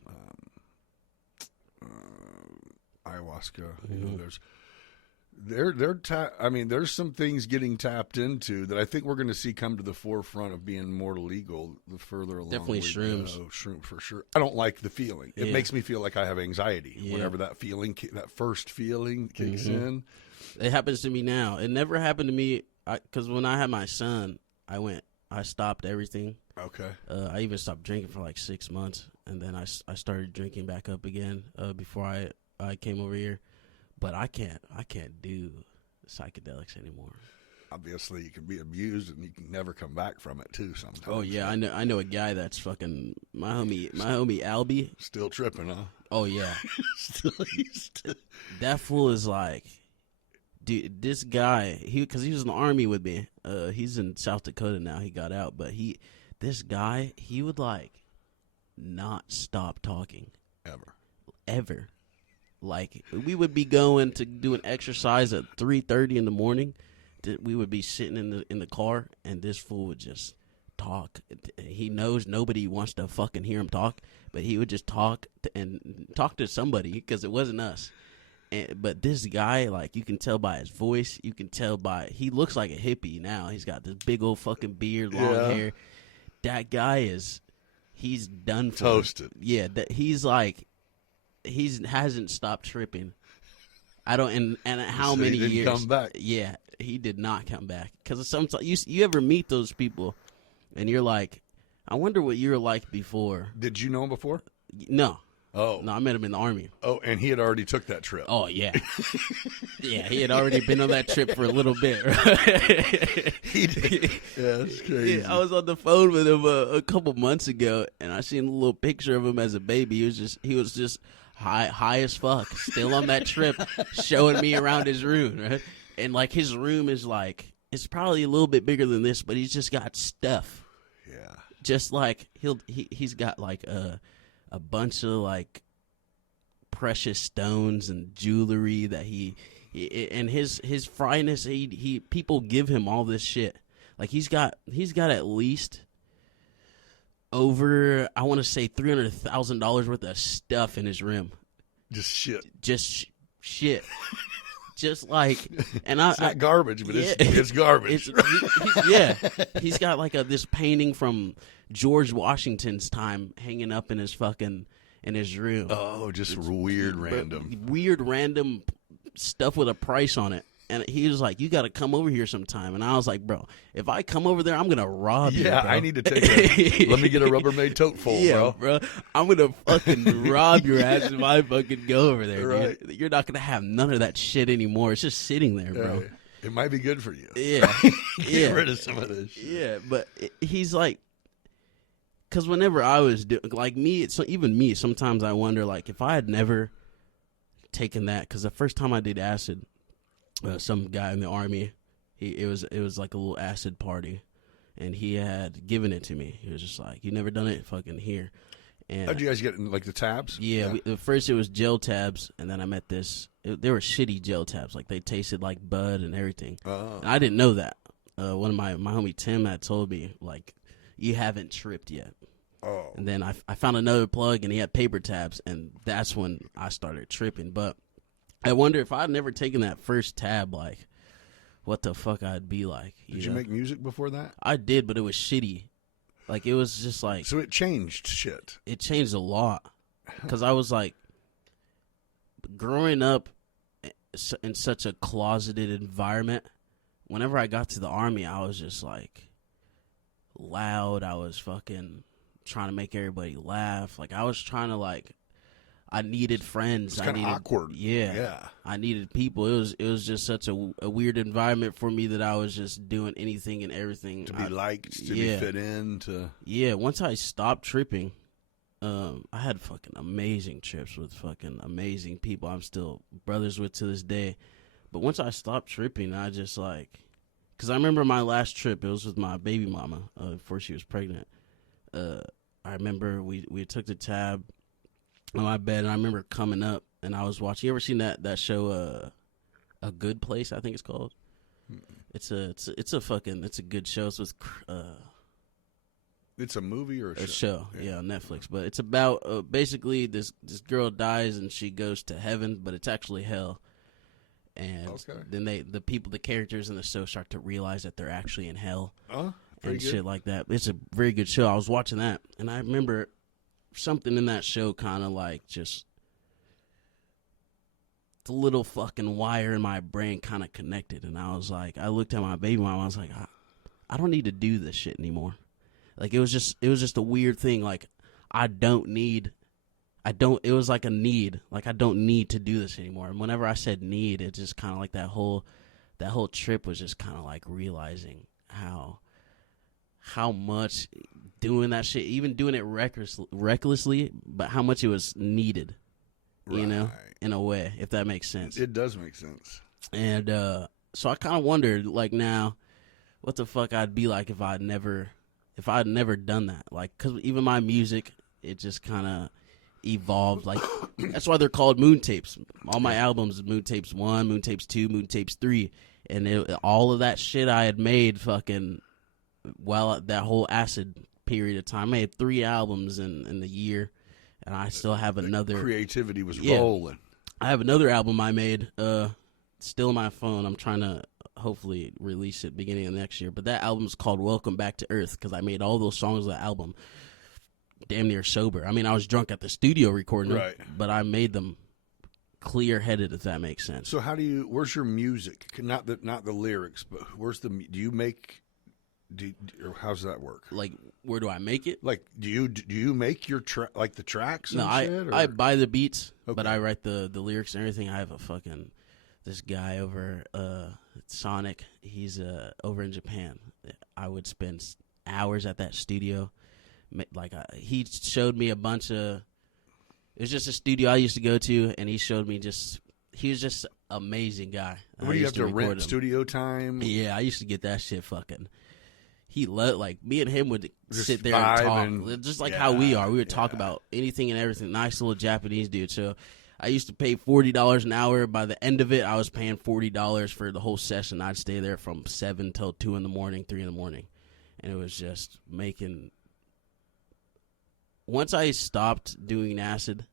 Ayahuasca, there's some things getting tapped into that I think we're going to see come to the forefront of being more legal the further along. Definitely shrooms. Shroom for sure. I don't like the feeling. It makes me feel like I have anxiety whenever that first feeling kicks in. It happens to me now. It never happened to me because when I had my son, I stopped everything. Okay. I even stopped drinking for like 6 months, and then I started drinking back up again before I came over here. But I can't do psychedelics anymore. Obviously, you can be abused and you can never come back from it too. Sometimes. Oh yeah, I know a guy that's fucking my homie Albie. Still tripping, huh? Oh yeah. That fool is like, dude. This guy, because he was in the army with me. He's in South Dakota now. He got out, but this guy, he would like not stop talking ever. Like, we would be going to do an exercise at 3:30 in the morning. We would be sitting in the car, and this fool would just talk. He knows nobody wants to fucking hear him talk, but he would just talk to somebody because it wasn't us. But this guy, like, you can tell by his voice. You can tell he looks like a hippie now. He's got this big old fucking beard, long hair. That guy he's done for. Toasted. Yeah, he's like. He hasn't stopped tripping. I don't, and how so many he didn't years? Come back. Yeah, he did not come back. Because sometimes you ever meet those people, and you're like, I wonder what you were like before. Did you know him before? No. Oh. No, I met him in the Army. Oh, and he had already took that trip. Oh, yeah. Yeah, he had already been on that trip for a little bit. Right? He did. Yeah, that's crazy. Yeah, I was on the phone with him a couple months ago, and I seen a little picture of him as a baby. He was just high as fuck, still on that trip, showing me around his room, right? And, like, his room is, like, it's probably a little bit bigger than this, but he's just got stuff. Yeah. Just, like, he's got, like, a bunch of, like, precious stones and jewelry that he and his fryness, he people give him all this shit. Like, he's got at least over, I want to say, $300,000 worth of stuff in his room. Just shit. Shit. Just like, and it's not garbage, but it's garbage. He's got like this painting from George Washington's time hanging up in his room. Oh, just weird random stuff with a price on it. And he was like, "You got to come over here sometime." And I was like, "Bro, if I come over there, I'm gonna rob you." Yeah, bro. I need to take let me get a Rubbermaid tote full, bro. I'm gonna fucking rob your ass if I fucking go over there. Right. Dude. You're not gonna have none of that shit anymore. It's just sitting there, bro. It might be good for you. Yeah, Get rid of some of this shit. Yeah, but he's like, because whenever I was like me, even me, sometimes I wonder like if I had never taken that, because the first time I did acid. Some guy in the Army, it was like a little acid party, and he had given it to me. He was just like, "You never done it? Fucking here." And how'd you guys get like the tabs? Yeah, first it was gel tabs, and then I met this. They were shitty gel tabs, like they tasted like bud and everything. Oh. And I didn't know that. One of my homie Tim had told me like, "You haven't tripped yet." Oh. And then I found another plug, and he had paper tabs, and that's when I started tripping. But I wonder if I'd never taken that first tab, like, what the fuck I'd be like. Did you make music before that? I did, but it was shitty. Like, it was just like... So it changed shit. It changed a lot. Because I was like, growing up in such a closeted environment, whenever I got to the Army, I was just like, loud. I was fucking trying to make everybody laugh. Like, I was trying to like... I needed friends. It's kind of awkward. Yeah. I needed people. It was just such a weird environment for me that I was just doing anything and everything. To be liked, to be fit in. Yeah, once I stopped tripping, I had fucking amazing trips with fucking amazing people I'm still brothers with to this day. But once I stopped tripping, I just like... Because I remember my last trip, it was with my baby mama before she was pregnant. I remember we took the tab on my bed, and I remember coming up, and I was watching. You ever seen that show, A Good Place? I think it's called. It's a good show. So it's a movie or a show? Yeah, on Netflix. But it's about basically this girl dies and she goes to heaven, but it's actually hell. And then the characters in the show start to realize that they're actually in hell and good. Shit like that. It's a very good show. I was watching that, and I remember something in that show kind of like just the little fucking wire in my brain kind of connected, and I was like, I looked at my baby mom, I was like, I don't need to do this shit anymore. Like, it was just a weird thing. Like, it was like a need. Like, I don't need to do this anymore. And whenever I said need, it just kind of like that whole trip was just kind of like realizing how much doing that shit, even doing it recklessly, but how much it was needed, you know, in a way, if that makes sense. It does make sense. And so I kind of wondered, like, now, what the fuck I'd be like if I'd never done that. Like, because even my music, it just kind of evolved. Like, that's why they're called moon tapes. All my albums, moon tapes 1, moon tapes 2, moon tapes 3, and all of that shit I had made fucking that whole acid period of time. I made 3 albums in the year, and I still have another. Creativity was rolling. I have another album I made, still on my phone. I'm trying to hopefully release it beginning of next year. But that album is called Welcome Back to Earth, because I made all those songs of the album damn near sober. I mean, I was drunk at the studio recording them, but I made them clear-headed, if that makes sense. So where's your music? Not the lyrics, but do you make or how's that work? Like, where do I make it? Like, do you make your like the tracks? And No, shit, I buy the beats, Okay. but I write the lyrics and everything. I have this guy over Sonic. He's over in Japan. I would spend hours at that studio. Like he showed me a bunch of. It was just a studio I used to go to, and he showed me he was just amazing guy. What do you have to rent studio time? Yeah, I used to get that shit fucking. He loved, like, me and him would just sit there and talk, just like how we are. We would talk about anything and everything. Nice little Japanese dude. So I used to pay $40 an hour. By the end of it, I was paying $40 for the whole session. I'd stay there from 7 till 2 in the morning, 3 in the morning. And it was just making. Once I stopped doing acid,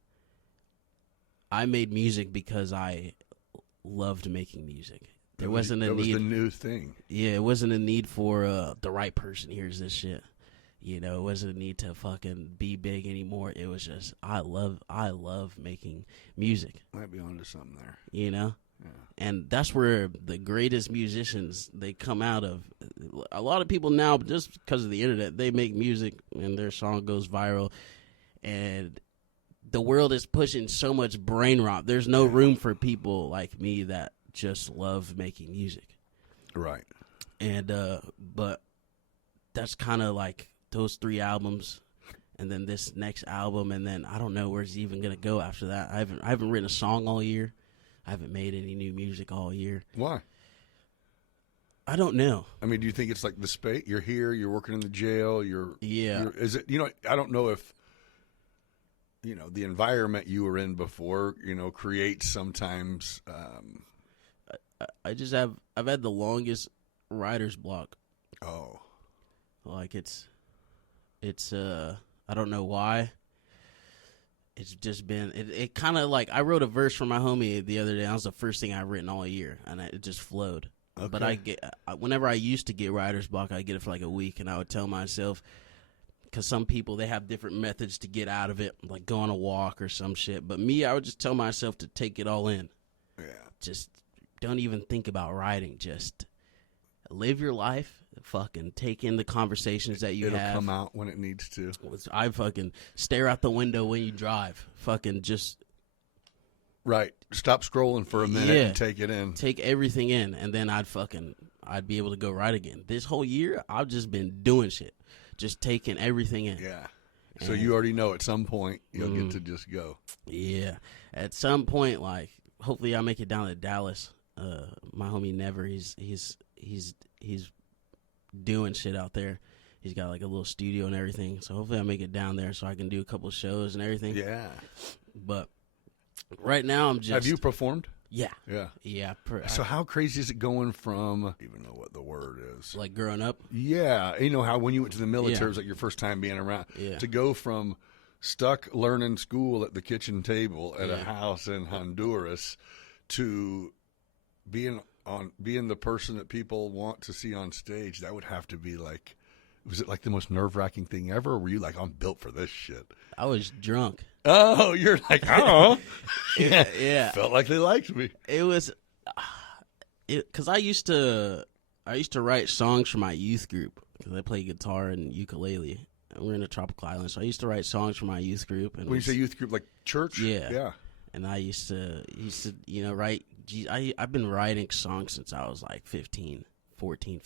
I made music because I loved making music. There wasn't a need. That was the new thing. Yeah, it wasn't a need for the right person hears this shit. You know, it wasn't a need to fucking be big anymore. It was just I love making music. Might be onto something there. You know? Yeah. And that's where the greatest musicians, they come out of. A lot of people now, just because of the internet, they make music and their song goes viral. And the world is pushing so much brain rot. There's no room for people like me that just love making music. Right. And but that's kind of like those 3 albums, and then this next album, and then I don't know where it's even gonna go after that. I haven't written a song all year. I haven't made any new music all year. Why? I don't know. I mean, do you think it's like the space? You're here, you're working in the jail, is it, I don't know if, the environment you were in before, creates sometimes. I've had the longest writer's block. Oh. Like it's I don't know why. It's just been, it kind of like, I wrote a verse for my homie the other day. That was the first thing I've written all year, and it just flowed. Okay. But whenever I used to get writer's block, I'd get it for like a week, and I would tell myself, because some people, they have different methods to get out of it, like go on a walk or some shit. But me, I would just tell myself to take it all in. Yeah. Just don't even think about writing. Just live your life. Fucking take in the conversations that you have. It'll come out when it needs to. I fucking stare out the window when you drive. Fucking just. Right. Stop scrolling for a minute and take it in. Take everything in, and then I'd be able to go right again. This whole year, I've just been doing shit. Just taking everything in. Yeah. So you already know at some point you'll get to just go. Yeah. At some point, like, hopefully I make it down to Dallas. My homie Never, he's doing shit out there. He's got like a little studio and everything. So hopefully I make it down there so I can do a couple shows and everything. Yeah. But right now I'm just. Have you performed? Yeah. Yeah. Yeah. So how crazy is it going from, I don't even know what the word is. Like growing up? Yeah. You know how when you went to the military, it was like your first time being around. Yeah. To go from stuck learning school at the kitchen table at a house in Honduras to being the person that people want to see on stage, that would have to be like, was it like the most nerve-wracking thing ever? Or were you like, I'm built for this shit? I was drunk. Oh, you're like, oh. Yeah. Felt like they liked me. It was, because I used to write songs for my youth group, because I play guitar and ukulele. And we're in a tropical island, so I used to write songs for my youth group. And when you say youth group, like church? Yeah. Yeah. And I used to write. I've been writing songs since I was like 15.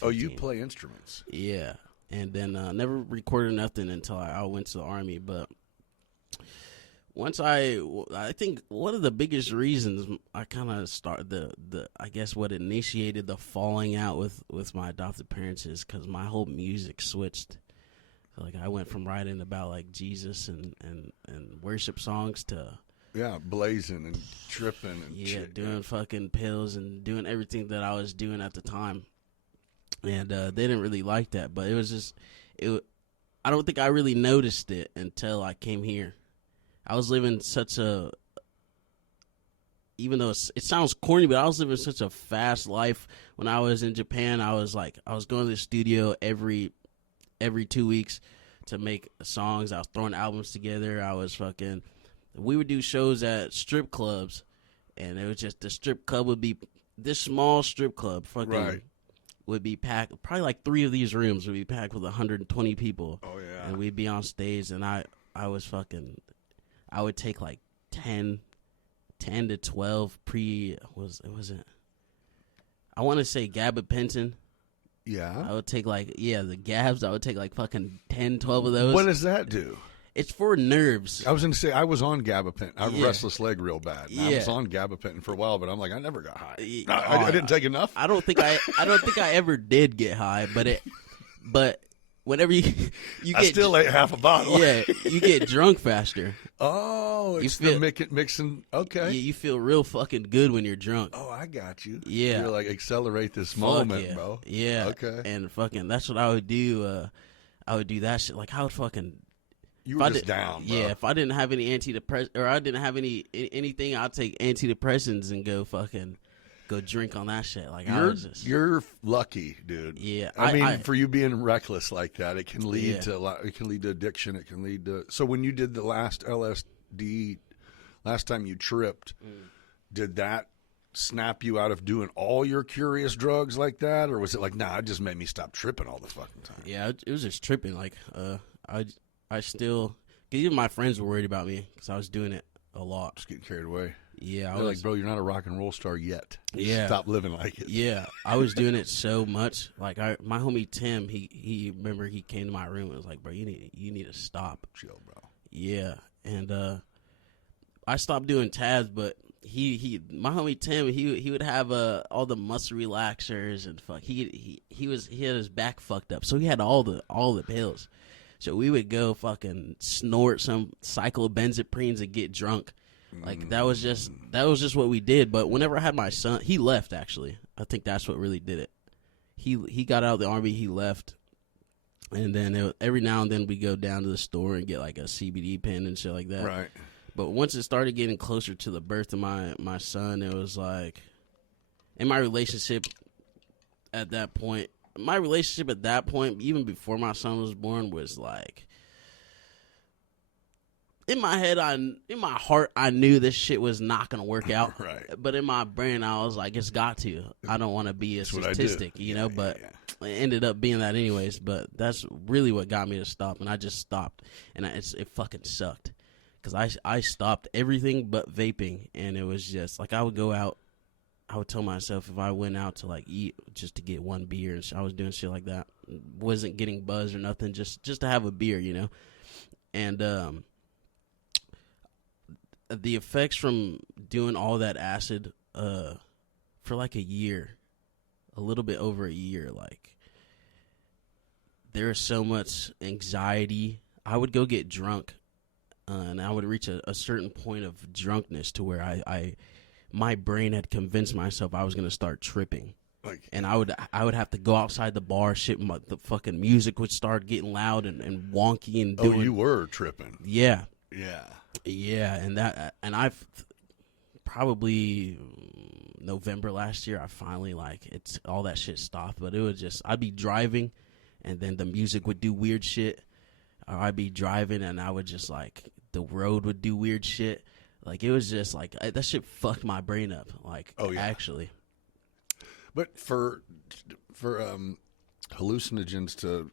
Oh, you play instruments? Yeah. And then never recorded nothing until I went to the Army. But once I think one of the biggest reasons I kind of started I guess what initiated the falling out with my adopted parents is because my whole music switched. So like I went from writing about like Jesus and worship songs to blazing and tripping and doing fucking pills and doing everything that I was doing at the time. And they didn't really like that, but it was just I don't think I really noticed it until I came here. I was living even though it sounds corny, but I was living such a fast life. When I was in Japan, I was going to the studio every 2 weeks to make songs. I was throwing albums together. We would do shows at strip clubs, and it was just the strip club would be this small strip club, fucking would be packed. Probably like 3 of these rooms would be packed with 120 people. Oh yeah. And we'd be on stage, and I would take like 10 to 12 I want to say gabapentin. Yeah. I would take the gabs. I would take like fucking 10, 12 of those. What does that do? It's for nerves. I was going to say, I was on gabapentin. I have a restless leg real bad. And I was on gabapentin for a while, but I'm like, I never got high. I didn't take enough. I don't think I ever did get high, but whenever you get, I still ate half a bottle. Yeah, you get drunk faster. Oh, it's the mixing. Okay. You feel real fucking good when you're drunk. Oh, I got you. Yeah. You're like, accelerate this moment, bro. Yeah. Okay. And fucking, that's what I would do. I would do that shit. Like, I would fucking. You were just down, bro. Yeah, if I didn't have any antidepressants, or I didn't have anything, I'd take antidepressants and go drink on that shit. Like, you're lucky, dude. Yeah. I mean, for you being reckless like that, it can lead to addiction. It can lead to. So when you did the last LSD, last time you tripped, did that snap you out of doing all your curious drugs like that, or was it like, nah, it just made me stop tripping all the fucking time? Yeah, it was just tripping. Like, I still, cause even my friends were worried about me because I was doing it a lot. Just getting carried away. Yeah, They're like, bro, you're not a rock and roll star yet. Yeah, stop living like it. Yeah, I was doing it so much. Like, my homie Tim, he remember he came to my room and was like, bro, you need to stop. Chill, bro. Yeah, and I stopped doing tabs, but my homie Tim, he would have all the muscle relaxers and fuck. He had his back fucked up, so he had all the pills. So we would go fucking snort some cyclobenzaprines and get drunk. Like, that was just what we did. But whenever I had my son, he left, actually. I think that's what really did it. He got out of the Army, he left. And then every now and then we go down to the store and get like a CBD pen and shit like that. Right. But once it started getting closer to the birth of my son, it was like, in my relationship at that point, even before my son was born, was like, in my head, in my heart, I knew this shit was not gonna work out. Right. But in my brain, I was like, it's got to. I don't want to be a statistic, you know. But it ended up being that anyways. But that's really what got me to stop, and I just stopped, and it fucking sucked, because I stopped everything but vaping, and it was just like, I would go out. I would tell myself, if I went out to like eat just to get one beer, and I was doing shit like that, wasn't getting buzzed or nothing, just to have a beer, you know. And the effects from doing all that acid for like a year, a little bit over a year, like, there's so much anxiety. I would go get drunk, and I would reach a certain point of drunkenness to where my brain had convinced myself I was going to start tripping. Like, and I would have to go outside the bar, shit, the fucking music would start getting loud and wonky and doing. Oh, you were tripping. Yeah. Yeah. Yeah, and I've probably November last year, I finally, like, it's all that shit stopped, but it was just, I'd be driving and then the music would do weird shit, or I'd be driving and I would just, like, the road would do weird shit. Like, it was just like, that shit fucked my brain up. Like, oh, yeah. Actually. But for hallucinogens to,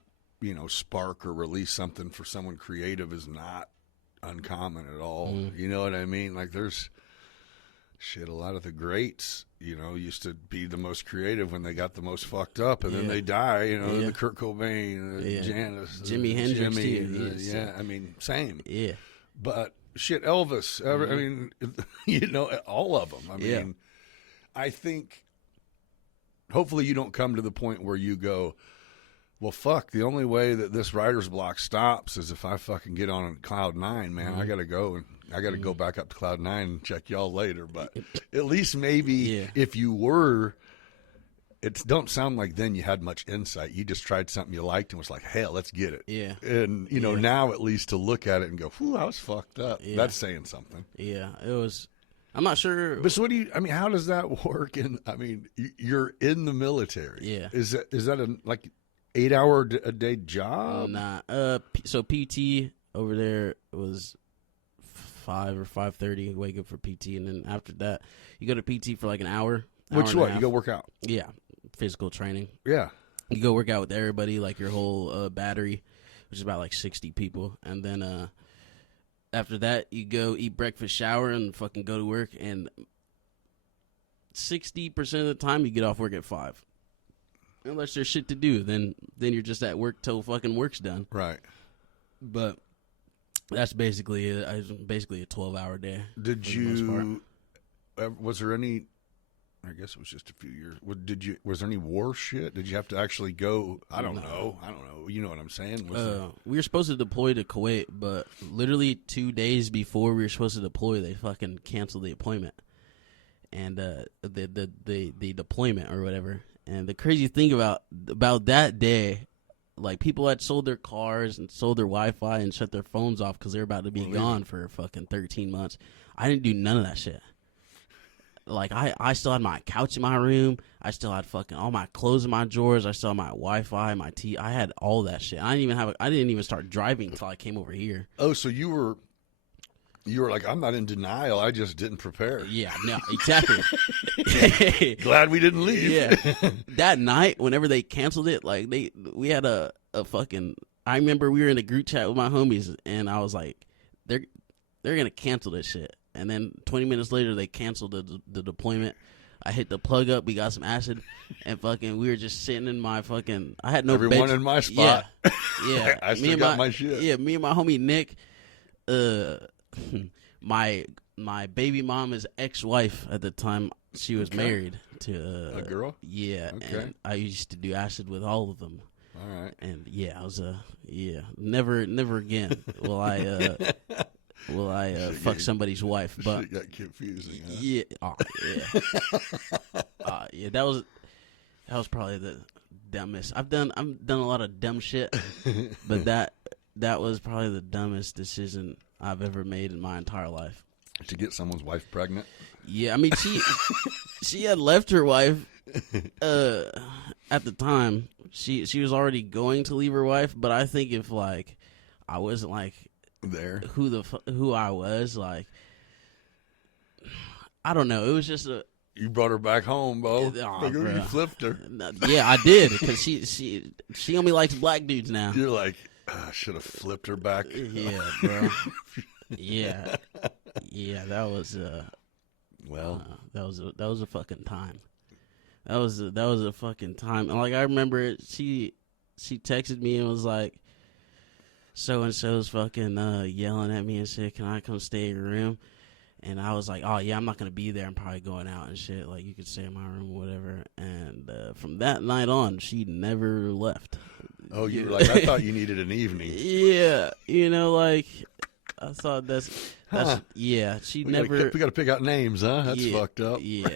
spark or release something for someone creative is not uncommon at all. You know what I mean? Like, there's shit, a lot of the greats, used to be the most creative when they got the most fucked up, and then they die, the Kurt Cobain, Janis, Jimi Hendrix, I mean, same. Yeah. But shit, Elvis, I mean, all of them. I mean, I think hopefully you don't come to the point where you go, well, fuck, the only way that this writer's block stops is if I fucking get on cloud 9, man. I got to go, and I got to go back up to cloud 9 and check y'all later. But at least maybe if you were, it don't sound like then you had much insight. You just tried something you liked and was like, hell, let's get it. Yeah. And, now at least to look at it and go, whew, I was fucked up. Yeah. That's saying something. Yeah, it was. I'm not sure. But so how does that work? You're in the military. Yeah. Is that a, like, 8-hour a day job? Nah. So PT over there was 5 or 5:30. Wake up for PT, and then after that, you go to PT for like an hour. Which what? You go work out? Yeah, physical training. Yeah. You go work out with everybody, like your whole battery, which is about like 60 people. And then after that, you go eat breakfast, shower, and fucking go to work. And 60% of the time, you get off work at 5. Unless there's shit to do, then you're just at work till fucking work's done. Right. But that's basically it. It's basically a 12-hour day. Did you? Was there any? I guess it was just a few years. Was there any war shit? Did you have to actually go? I don't know. You know what I'm saying? We were supposed to deploy to Kuwait, but literally 2 days before we were supposed to deploy, they fucking canceled the appointment and the deployment or whatever. And the crazy thing about that day, like people had sold their cars and sold their Wi-Fi and shut their phones off because they're about to be gone for fucking 13 months. I didn't do none of that shit. Like I still had my couch in my room. I still had fucking all my clothes in my drawers. I still had my Wi-Fi, my tea. I had all that shit. I didn't even start driving until I came over here. Oh, so you were like, I'm not in denial. I just didn't prepare. Yeah, no, exactly. Glad we didn't leave. Yeah. That night, whenever they canceled it, like we had a fucking. I remember we were in a group chat with my homies, and I was like, they're gonna cancel this shit. And then 20 minutes later, they canceled the deployment. I hit the plug up. We got some acid, and fucking we were just sitting in my fucking. I had no everyone in my spot. Yeah. I still got my shit. Yeah, me and my homie Nick. My baby mama's ex-wife at the time, she was married to a girl. Yeah, okay. And I used to do acid with all of them. All right. And yeah, I was never again will I fuck somebody's wife. But shit got confusing. Huh? Yeah, that was probably the dumbest. I've done a lot of dumb shit, but that was probably the dumbest decision I've ever made in my entire life. To get someone's wife pregnant? Yeah, I mean she had left her wife at the time. She was already going to leave her wife, but I think if like I wasn't like there who I was, like I don't know, it was just you brought her back home, Bo. You flipped her. Yeah, I did, because she only likes black dudes now. You're like, I should have flipped her back. Yeah, bro. Yeah, that was that was a fucking time. That was a fucking time. And like I remember she texted me and was like, so and so's fucking yelling at me and said, "Can I come stay in your room?" And I was like, "Oh yeah, I'm not gonna be there. I'm probably going out and shit. Like you could stay in my room or whatever." And from that night on, she never left. Oh, you were like, I thought you needed an evening. Yeah, like I thought that's yeah. She never. We got to pick out names, huh? That's fucked up. Yeah.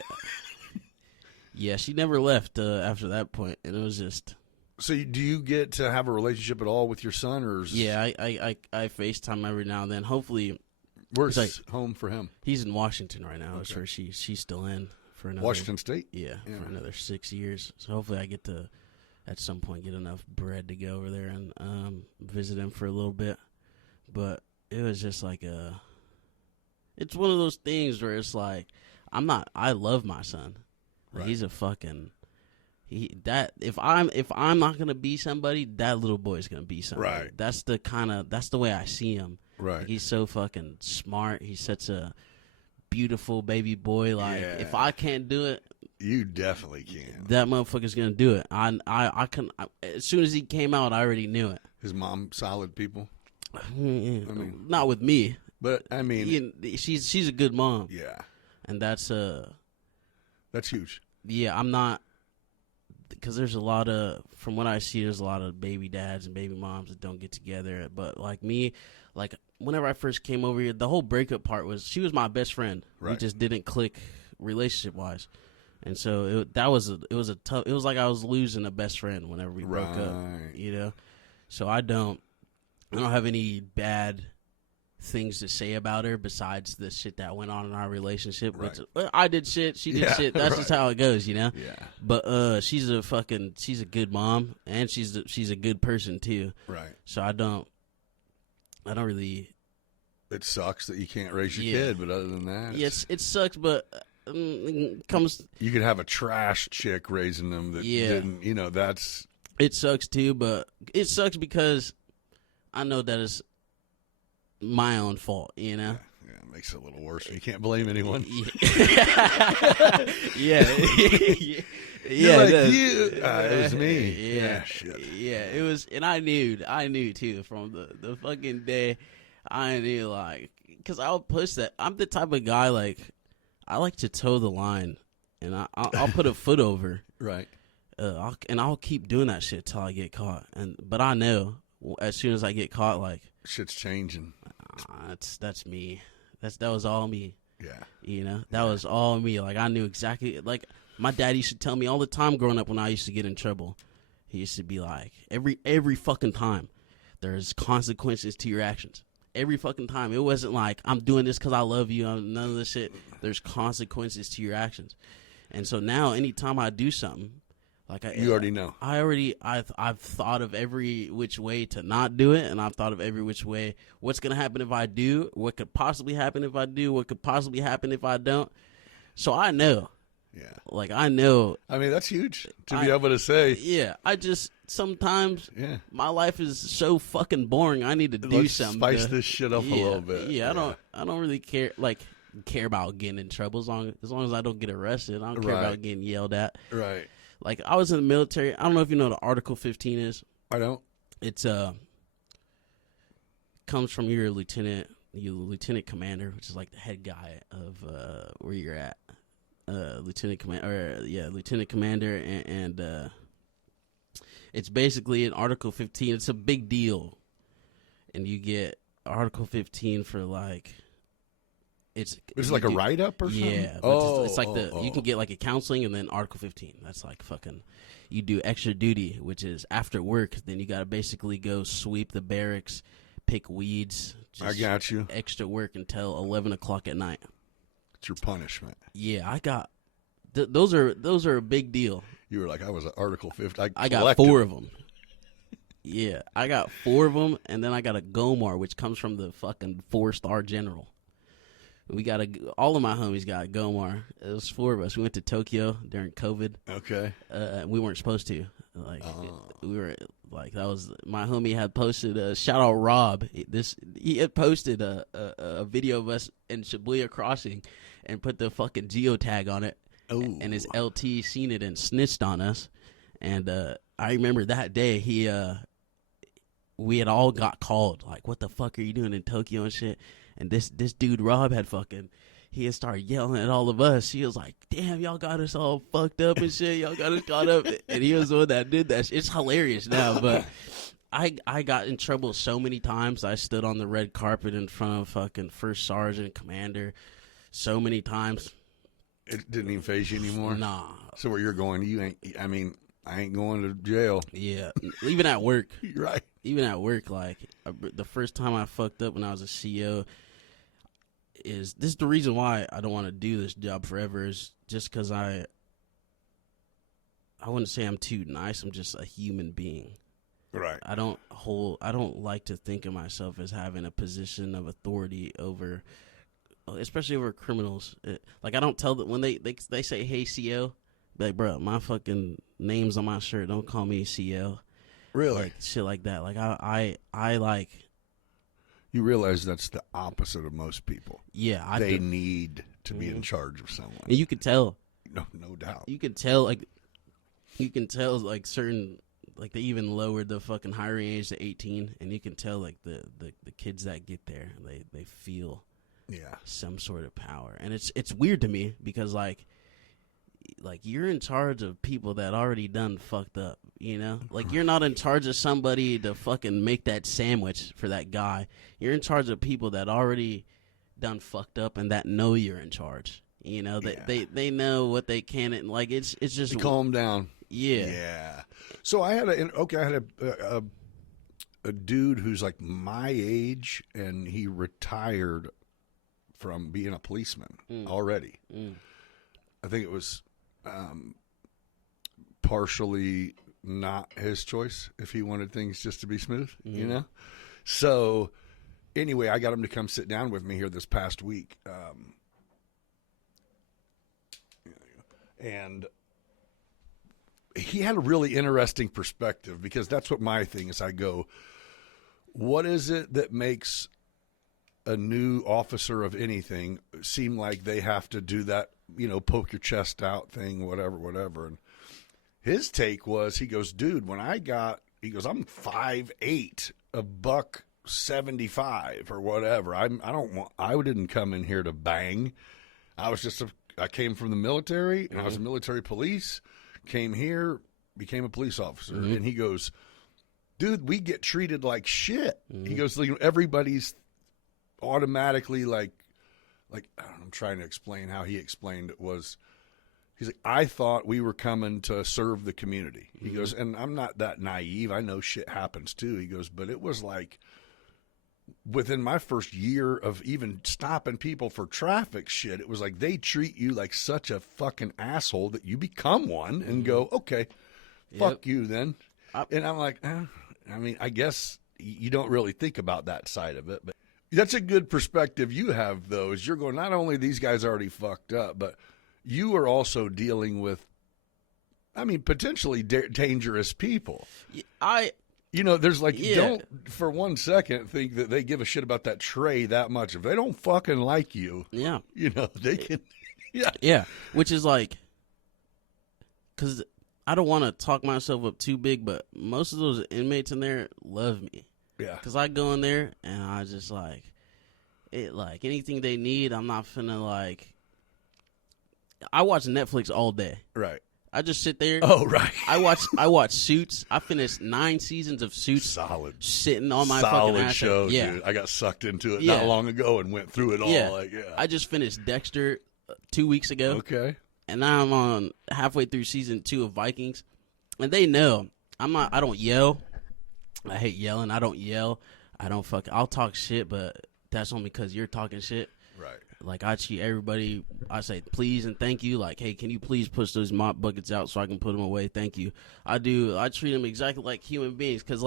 Yeah, she never left after that point, and it was just. So, do you get to have a relationship at all with your son, or? Yeah, I FaceTime every now and then. Hopefully, where's home for him? He's in Washington right now. That's where she's still in for another. Washington State. Yeah, for another 6 years. So hopefully, I get to at some point get enough bread to go over there and visit him for a little bit. But it was just like it's one of those things where it's like I love my son. Like, he's a fucking if I'm not gonna be somebody, that little boy's gonna be somebody. Right. That's the way I see him. Right. Like, he's so fucking smart. He's such a beautiful baby boy. Like if I can't do it, you definitely can. That motherfucker's gonna do it. I can. As soon as he came out, I already knew it. His mom, solid people. Not with me, but I mean, she's a good mom. Yeah, and that's huge. Yeah, I'm not, because there's a lot of, from what I see, there's a lot of baby dads and baby moms that don't get together. But like me, like whenever I first came over here, the whole breakup part was she was my best friend. Right. We just didn't click relationship wise. And so it was like I was losing a best friend whenever we broke up, So I don't have any bad things to say about her besides the shit that went on in our relationship. Right. Which, I did shit, she did shit. That's just how it goes, Yeah. But she's a good mom, and she's a good person too. Right. So I don't really. It sucks that you can't raise your kid, but other than that, yes, it sucks. But comes. You could have a trash chick raising them that didn't, that's. It sucks too, but it sucks because I know that it's my own fault, Yeah, it makes it a little worse. You can't blame anyone. Yeah. It was me. Yeah, shit. Yeah, it was, and I knew too from the fucking day. I knew, like, because I'll push that. I'm the type of guy, like, I like to toe the line, and I'll put a foot over. Right. I'll keep doing that shit till I get caught. But I know as soon as I get caught, like, shit's changing. That's me. That was all me. Yeah. That was all me. Like, I knew exactly. Like, my dad used to tell me all the time growing up when I used to get in trouble. He used to be like, every fucking time, there's consequences to your actions. Every fucking time. It wasn't like, I'm doing this because I love you. None of this shit. There's consequences to your actions. And so now, anytime I do something, like you already know. I've thought of every which way to not do it, and I've thought of every which way what's gonna happen if I do, what could possibly happen if I do, what could possibly happen if I don't. So I know. Yeah. Like, I know. I mean, that's huge to be able to say. Yeah. I just sometimes my life is so fucking boring. I need to do something. Spice this shit up a little bit. Yeah, I don't really care about getting in trouble as long as I don't get arrested. I don't care about getting yelled at. Right. Like, I was in the military. I don't know if you know what Article 15 is. I don't. It's comes from your lieutenant commander, which is like the head guy of where you're at. Lieutenant commander, and it's basically in Article 15. It's a big deal, and you get Article 15 for like. It's like a write-up or something? Yeah. It's like you can get like a counseling and then Article 15. That's like fucking, you do extra duty, which is after work. Then you got to basically go sweep the barracks, pick weeds. I got you. Extra work until 11 o'clock at night. It's your punishment. Yeah, I got, those are a big deal. You were like, I was at Article 15. I got 4 of them. Yeah, I got 4 of them, and then I got a GOMAR, which comes from the fucking 4-star general. We got all of my homies got GOMAR. It was 4 of us. We went to Tokyo during COVID. Okay. We weren't supposed to. Like, we were like, that was, my homie had posted, shout out Rob. He had posted a video of us in Shibuya crossing and put the fucking geotag on it. Ooh. And his LT seen it and snitched on us. And I remember that day we had all got called. Like, what the fuck are you doing in Tokyo and shit? And this dude, Rob, he had started yelling at all of us. He was like, damn, y'all got us all fucked up and shit. Y'all got us caught up. And he was the one that did that. It's hilarious now, but I got in trouble so many times. I stood on the red carpet in front of fucking first sergeant, commander, so many times. It didn't even faze you anymore? Nah. So where you're going, I ain't going to jail. Yeah. Even at work. Right. Even at work, like, the first time I fucked up when I was a CO, this is the reason why I don't want to do this job forever, is just because I wouldn't say I'm too nice. I'm just a human being. Right. I don't like to think of myself as having a position of authority over, especially over criminals. Like, I don't tell them when they say, hey, CO, like, bro, my fucking name's on my shirt. Don't call me CO. Really? Like, shit like that. Like, I like. You realize that's the opposite of most people. Yeah, they need to be in charge of someone. And you could tell. No doubt. You can tell like certain, like, they even lowered the fucking hiring age to 18, and you can tell like the kids that get there, they feel some sort of power, and it's weird to me because like you're in charge of people that already done fucked up, you know? Like, you're not in charge of somebody to fucking make that sandwich for that guy. You're in charge of people that already done fucked up and that know you're in charge. You know, they know what they can, and like it's just calm down. Yeah. Yeah. So I had a dude who's like my age, and he retired from being a policeman already. I think it was partially not his choice if he wanted things just to be smooth, you know? So anyway, I got him to come sit down with me here this past week. And he had a really interesting perspective, because that's what my thing is. I go, what is it that makes a new officer of anything seem like they have to do that, poke your chest out thing, whatever. And his take was, he goes, dude, I'm 5'8", $175 or whatever. I didn't come in here to bang. I came from the military, and I was a military police, came here, became a police officer. And he goes, dude, we get treated like shit. He goes, everybody's automatically like I'm trying to explain how he explained it was. He's like, I thought we were coming to serve the community. He goes, and I'm not that naive. I know shit happens too. He goes, but it was like within my first year of even stopping people for traffic shit, it was like they treat you like such a fucking asshole that you become one and go, okay, fuck you then. And I'm like, I guess you don't really think about that side of it, but that's a good perspective you have, though, is you're going, not only these guys already fucked up, but you are also dealing with, potentially dangerous people. There's don't for 1 second think that they give a shit about that tray that much. If they don't fucking like you, they can, Yeah, which is like, because I don't want to talk myself up too big, but most of those inmates in there love me. Yeah. Because I go in there and I just anything they need, I'm not finna I watch Netflix all day. Right. I just sit there. Oh, right. I watch Suits. I finished 9 seasons of Suits. Solid. Sitting on my fucking ass. Show, dude. I got sucked into it not long ago and went through it all. I just finished Dexter 2 weeks ago. Okay. And now I'm on halfway through season 2 of Vikings. And they know I don't yell. I hate yelling. I don't yell. I'll talk shit, but that's only because you're talking shit. Right. I treat everybody, I say please and thank you. Hey, can you please push those mop buckets out so I can put them away? Thank you. I treat them exactly like human beings, because,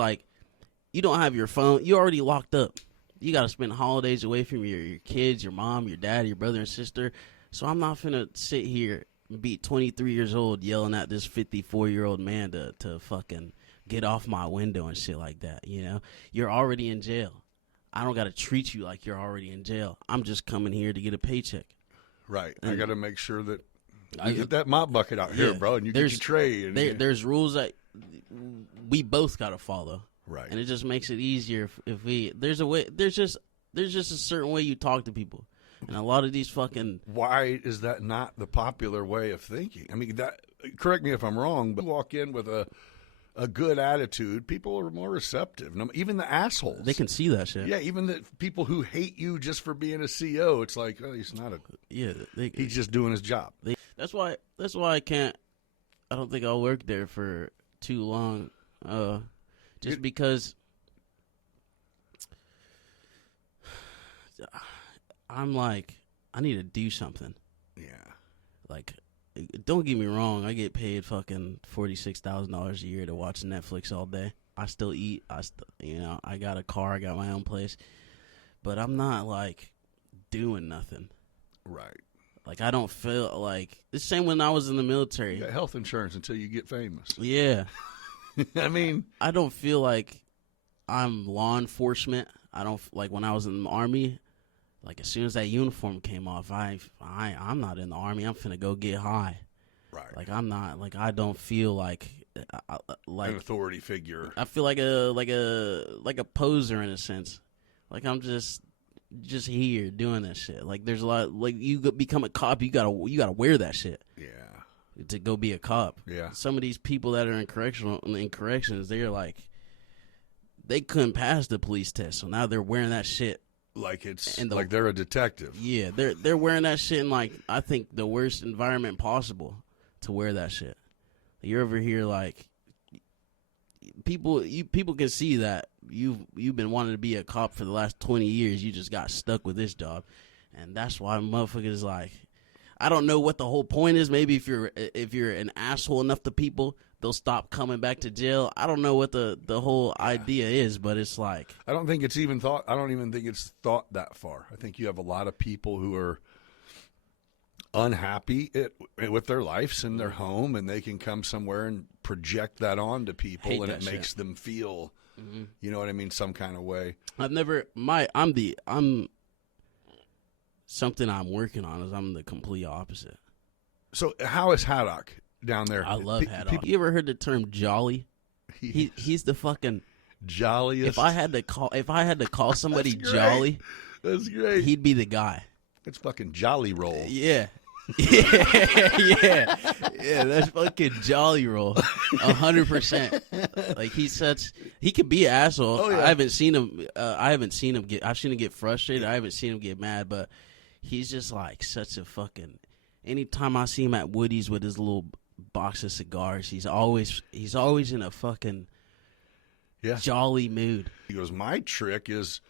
you don't have your phone. You're already locked up. You got to spend holidays away from your kids, your mom, your dad, your brother and sister. So I'm not finna sit here and be 23 years old yelling at this 54-year-old man to fucking get off my window and shit like that, You're already in jail. I don't got to treat you like you're already in jail. I'm just coming here to get a paycheck. Right. I got to make sure that you get that mop bucket out here, bro, and you get your tray. And there's rules that we both got to follow. Right. And it just makes it easier if there's just a certain way you talk to people. And a lot of these fucking... Why is that not the popular way of thinking? Correct me if I'm wrong, but you walk in with a good attitude, people are more receptive. Even the assholes. They can see that shit. Yeah, even the people who hate you just for being a CO, it's like, oh, he's not a... Yeah. He's just doing his job. That's why I don't think I'll work there for too long. Because I'm I need to do something. Yeah. Don't get me wrong, I get paid fucking $46,000 a year to watch Netflix all day. I still eat. I got a car. I got my own place. But I'm not doing nothing. Right. I don't feel it's the same when I was in the military. You got health insurance until you get famous. Yeah. I don't feel like I'm law enforcement. I don't when I was in the Army. As soon as that uniform came off, I'm not in the Army. I'm finna go get high. Right. I'm not I don't feel like an authority figure. I feel like a poser in a sense. I'm just here doing that shit. There's a lot. You become a cop, you gotta wear that shit. Yeah. To go be a cop. Yeah. Some of these people that are in corrections, they're they couldn't pass the police test, so now they're wearing that shit. Like they're a detective. Yeah, they're wearing that shit in I think the worst environment possible to wear that shit. You're over here people can see that you've been wanting to be a cop for the last 20 years. You just got stuck with this job, and that's why motherfuckers I don't know what the whole point is. Maybe if you're an asshole enough to people, they'll stop coming back to jail. I don't know what the whole idea is, but it's I don't think it's even thought. I don't even think it's thought that far. I think you have a lot of people who are unhappy with their lives and their home, and they can come somewhere and project that onto people, and it makes them feel, you know what I mean, some kind of way. Something I'm working on is I'm the complete opposite. So how is Haddock down there? I love Haddock. You ever heard the term jolly? He's the fucking jolliest. If I had to call somebody jolly, that's great. He'd be the guy. It's fucking Jolly Roll. Yeah. Yeah. That's fucking Jolly Roll, 100%. Like he could be an asshole. Oh, yeah. I haven't seen him. I've seen him get frustrated. I haven't seen him get mad, but he's just like such a fucking. Anytime I see him at Woody's with his little box of cigars, he's always in a fucking jolly mood. He goes, my trick is,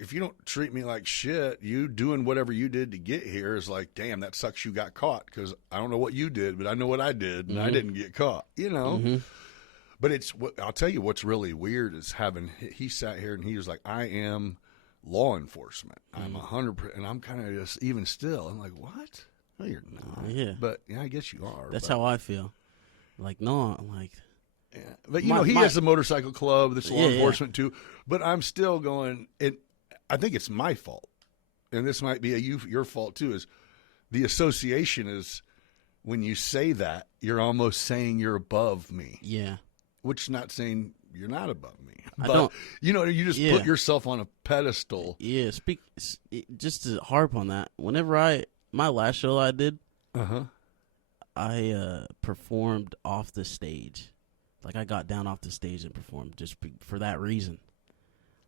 if you don't treat me like shit, you doing whatever you did to get here is like, damn, that sucks you got caught, because I don't know what you did, but I know what I did, and I didn't get caught, you know? But I'll tell you what's really weird is he sat here and he was like, I am law enforcement. I'm 100%, and I'm kind of just, even still, I'm like, what? No, you're not. Yeah. But, yeah, I guess you are. That's how I feel. Like, no, I'm like... Yeah. But, you know, he has a motorcycle club that's law enforcement, too. But I'm still going... I think it's my fault, and this might be your fault too, is the association is when you say that, you're almost saying you're above me. Yeah. Which is not saying you're not above me. I but, don't. You know, you just put yourself on a pedestal. Yeah, just to harp on that, whenever my last show I did, I performed off the stage. Like, I got down off the stage and performed just for that reason.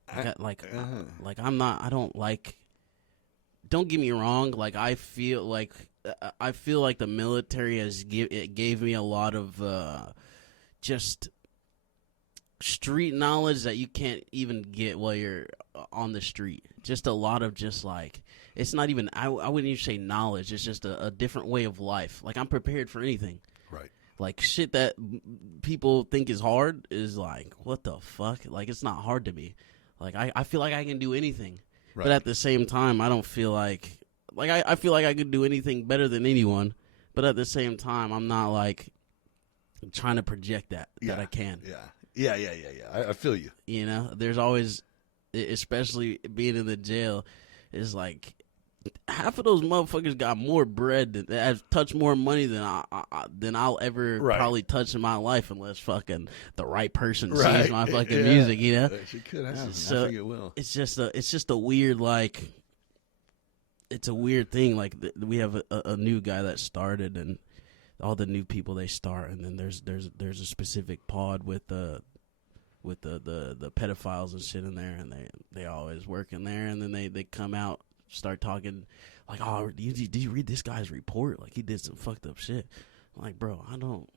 Don't get me wrong, like I feel like the military gave me a lot of just street knowledge that you can't even get while you're on the street. Just a lot of just like, it's not even, I wouldn't even say knowledge, it's just a different way of life. Like, I'm prepared for anything. Right. Like, shit that people think is hard is like, what the fuck? Like, it's not hard to me. Like, I feel like I can do anything. Right. But at the same time, I don't feel like I feel like I could do anything better than anyone. But at the same time, I'm not, like, trying to project that I can. Yeah. I feel you. You know, there's always, especially being in the jail, is like, half of those motherfuckers got more bread, have touched more money than I'll ever probably touch in my life, unless fucking the right person sees my fucking music, you know. She could happen. So I think it will. It's just a weird, like, it's a weird thing. Like, we have a new guy that started, and all the new people they start, and then there's a specific pod with the pedophiles and shit in there, and they always work in there, and then they come out. Start talking like, oh, did you read this guy's report? Like, he did some fucked up shit. I'm like, bro, I don't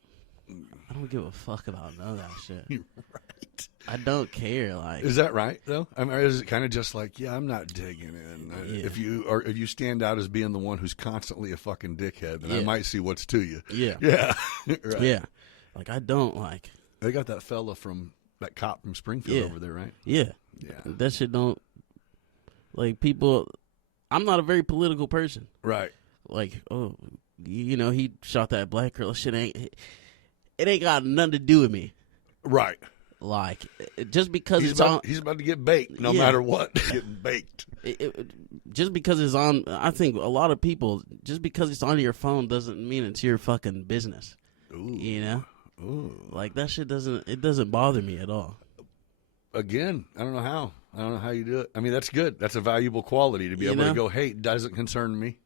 give a fuck about none of that shit. You're right. I don't care. Like, is that right though? I mean, is it kind of just like, yeah, I'm not digging in. If you stand out as being the one who's constantly a fucking dickhead, then I might see what's to you. Yeah. Right. Yeah. Like, I don't like. They got that fella that cop from Springfield over there, right? Yeah. That shit don't, like, people. I'm not a very political person. Right. Like, oh, you know, he shot that black girl. Shit it ain't got nothing to do with me. Right. Like, just because he's about to get baked no matter what. Getting baked. Just because it's on, I think a lot of people, just because it's on your phone doesn't mean it's your fucking business. Ooh. You know? Ooh. Like, that shit doesn't bother me at all. Again, I don't know how you do it. I mean, that's good. That's a valuable quality to be able to go, hey, it doesn't concern me.